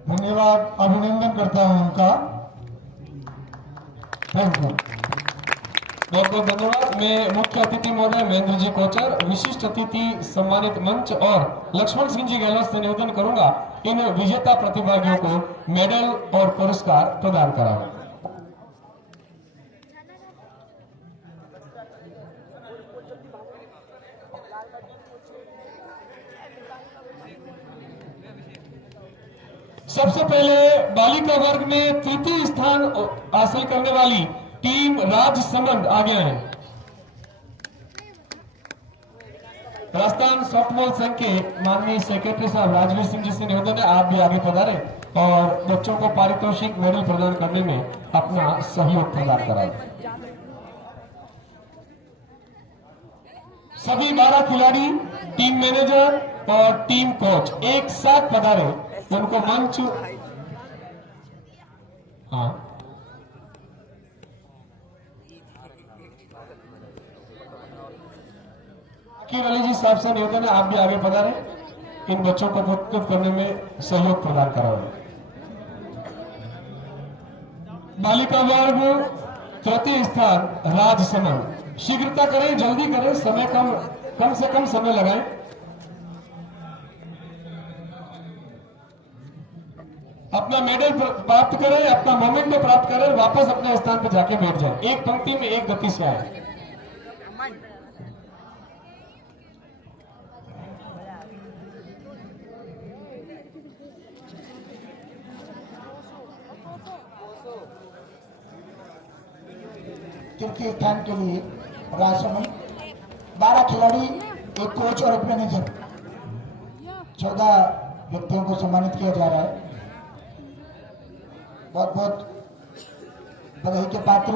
धन्यवाद, अभिनंदन करता हूं उनका। Thank you. बहुत बहुत धन्यवाद। मैं मुख्य अतिथि महोदय महेंद्र जी कोचर, विशिष्ट अतिथि सम्मानित मंच और लक्ष्मण सिंह जी गहलोत से निवेदन करूंगा इन विजेता प्रतिभागियों को मेडल और पुरस्कार प्रदान कराएं। सबसे पहले बालिका वर्ग में तृतीय स्थान हासिल करने वाली टीम राजसमंद आगे आए। राजस्थान सॉफ्टबॉल संघ के माननीय सेक्रेटरी साहब राजवीर सिंह जी से निवेदन है आप भी आगे पधारें और बच्चों को पारितोषिक मेडल प्रदान करने में अपना सहयोग प्रदान कराएं। सभी 12 खिलाड़ी, टीम मैनेजर और टीम कोच एक साथ पधारे, उनको मंच अली जी साहब से निवेदन है आप भी आगे पधारें, इन बच्चों को पुरस्कृत करने में सहयोग प्रदान कराएं। बालिका वर्ग तृतीय स्थान राजसमंद, शीघ्रता करें, जल्दी करें, समय कम से कम समय लगाएं। अपना मेडल प्राप्त करें, अपना मोमेंटो प्राप्त करें, वापस अपने स्थान पर जाके बैठ जाएं। एक पंक्ति में एक गति से आए। तृतीय स्थान के लिए राजसमंद 12 खिलाड़ी, एक कोच और एक मैनेजर, 14 व्यक्तियों को सम्मानित किया जा रहा है। बहुत बहुत बधाई के पात्र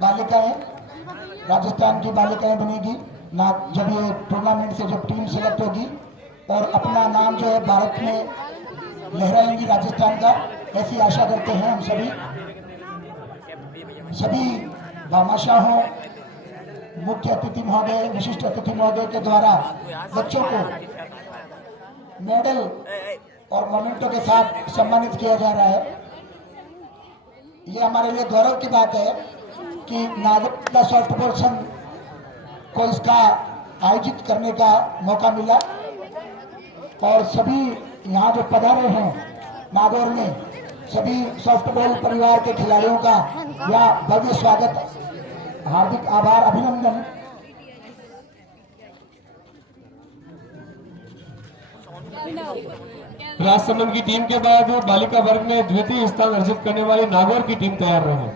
बालिकाएं, राजस्थान की बालिकाएं बनेगी ना जब ये टूर्नामेंट से जब टीम सेलेक्ट होगी और अपना नाम जो है भारत में लहराएंगी राजस्थान का, ऐसी आशा करते हैं हम सभी भामाशाहों, मुख्य अतिथि महोदय, विशिष्ट अतिथि महोदय के द्वारा बच्चों को मेडल और मोमेंटो के साथ सम्मानित किया जा रहा है। ये हमारे लिए गौरव की बात है कि नागौर सॉफ्टबॉल संघ को इसका आयोजित करने का मौका मिला और सभी यहाँ जो पधारे हैं नागौर में, सभी सॉफ्टबॉल परिवार के खिलाड़ियों का यह भव्य स्वागत, हार्दिक आभार, अभिनंदन। राजसमंद की टीम के बाद बालिका वर्ग में द्वितीय स्थान अर्जित करने वाली नागौर की टीम तैयार रहे।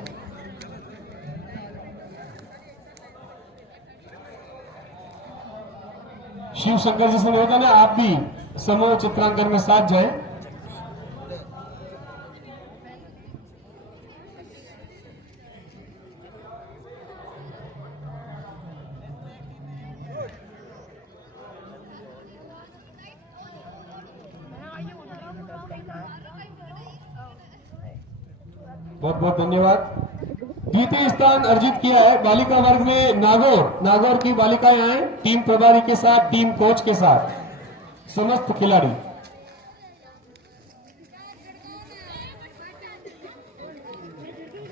शिव शंकर जी से निवेदन है आप भी समूह चित्रांकन में साथ जाएं। बहुत बहुत धन्यवाद। द्वितीय स्थान अर्जित किया है बालिका वर्ग में नागौर की बालिकाएं आए, टीम प्रभारी के साथ, टीम कोच के साथ, समस्त खिलाड़ी।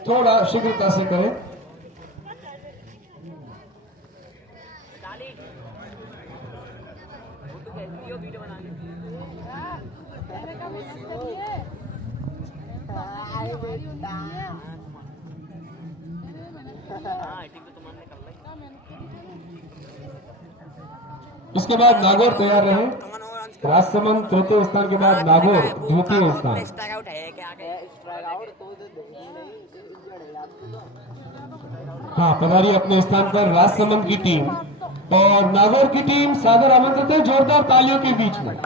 थोड़ा शीघ्रता से करें। इसके बाद नागौर तैयार रहे। राजसमंद तृतीय स्थान के बाद नागौर द्वितीय स्थान। हाँ, पधारी अपने स्थान पर राजसमंद की टीम और नागौर की टीम सादर आमंत्रित है जोरदार तालियों के बीच में।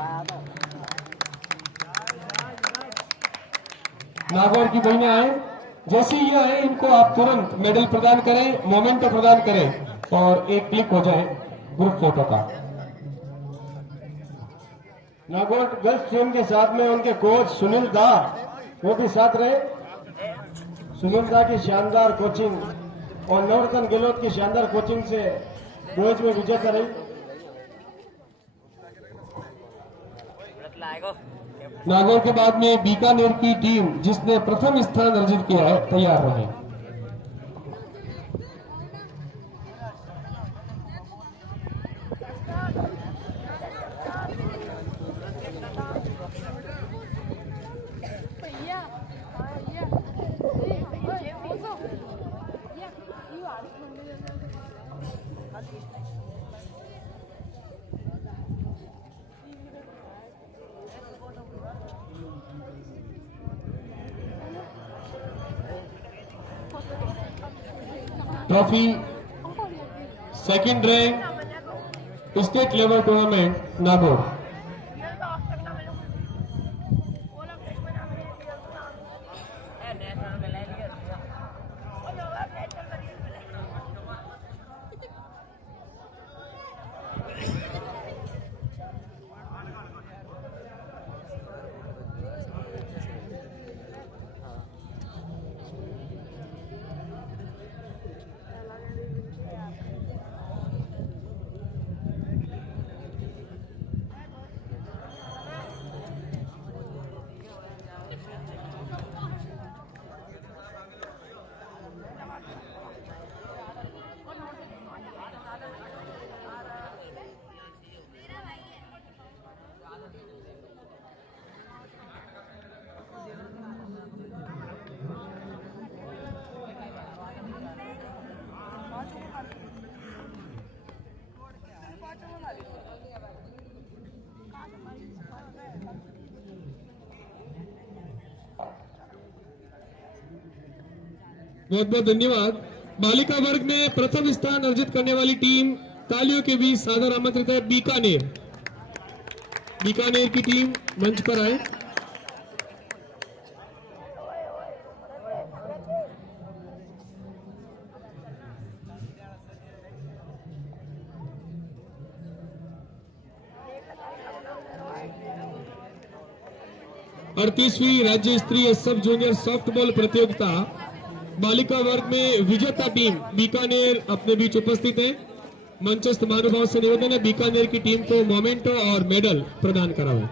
नागौर की बहनें आए, जैसे ही ये आए इनको आप तुरंत मेडल प्रदान करें, मोमेंटो प्रदान करें और एक क्लिक हो जाए ग्रुप फोटो का। नागौर गर्ल्स टीम के साथ में उनके कोच सुनील दा वो भी साथ रहे। सुनील दा की शानदार कोचिंग और नवरत्न गहलोत की शानदार कोचिंग से बॉयज में विजेता रही। नागौर के बाद में बीकानेर की टीम जिसने प्रथम स्थान अर्जित किया है तैयार रहे। Trophy second rank state level tournament Nagaur. बहुत बहुत धन्यवाद। बालिका वर्ग में प्रथम स्थान अर्जित करने वाली टीम तालियों के बीच सादर आमंत्रित है बीकानेर। बीकानेर की टीम मंच पर आए। अड़तीसवीं राज्य स्तरीय सब जूनियर सॉफ्टबॉल प्रतियोगिता बालिका वर्ग में विजेता टीम बीकानेर अपने बीच उपस्थित है। मंचस्थ महानुभाव से निवेदन है बीकानेर की टीम को मोमेंटो और मेडल प्रदान कराओ।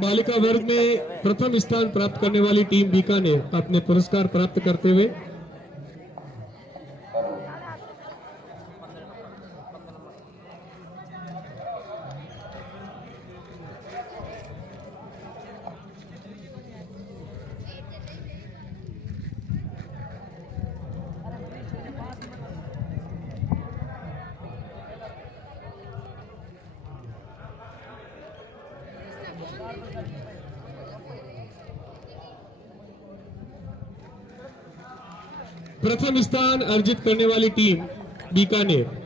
बालिका वर्ग में प्रथम स्थान प्राप्त करने वाली टीम बीकानेर अपने पुरस्कार प्राप्त करते हुए प्रथम स्थान अर्जित करने वाली टीम बीकानेर।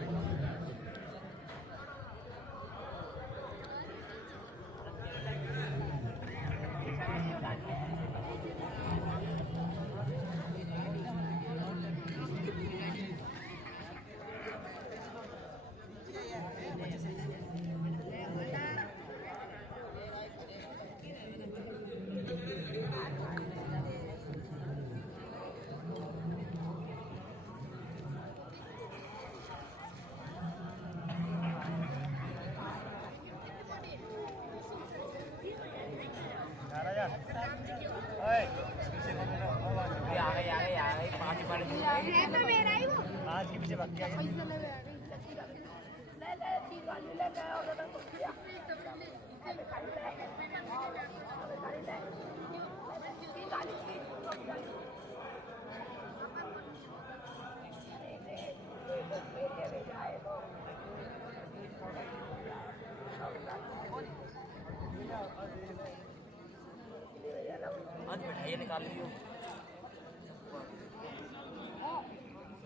आज मिठाई निकाल लियो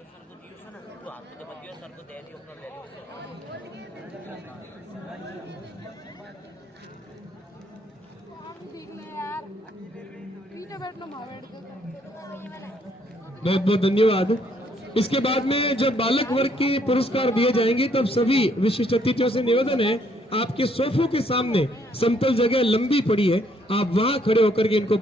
सर को दियो सर तू हाथ में दबा दियो सर को दे दियो अपना ले लियो बहुत बहुत धन्यवाद। इसके बाद में जब बालक वर्ग के पुरस्कार दिए जाएंगे तब सभी विशिष्ट अतिथियों से निवेदन है, आपके सोफों के सामने समतल जगह लंबी पड़ी है, आप वहां खड़े होकर के इनको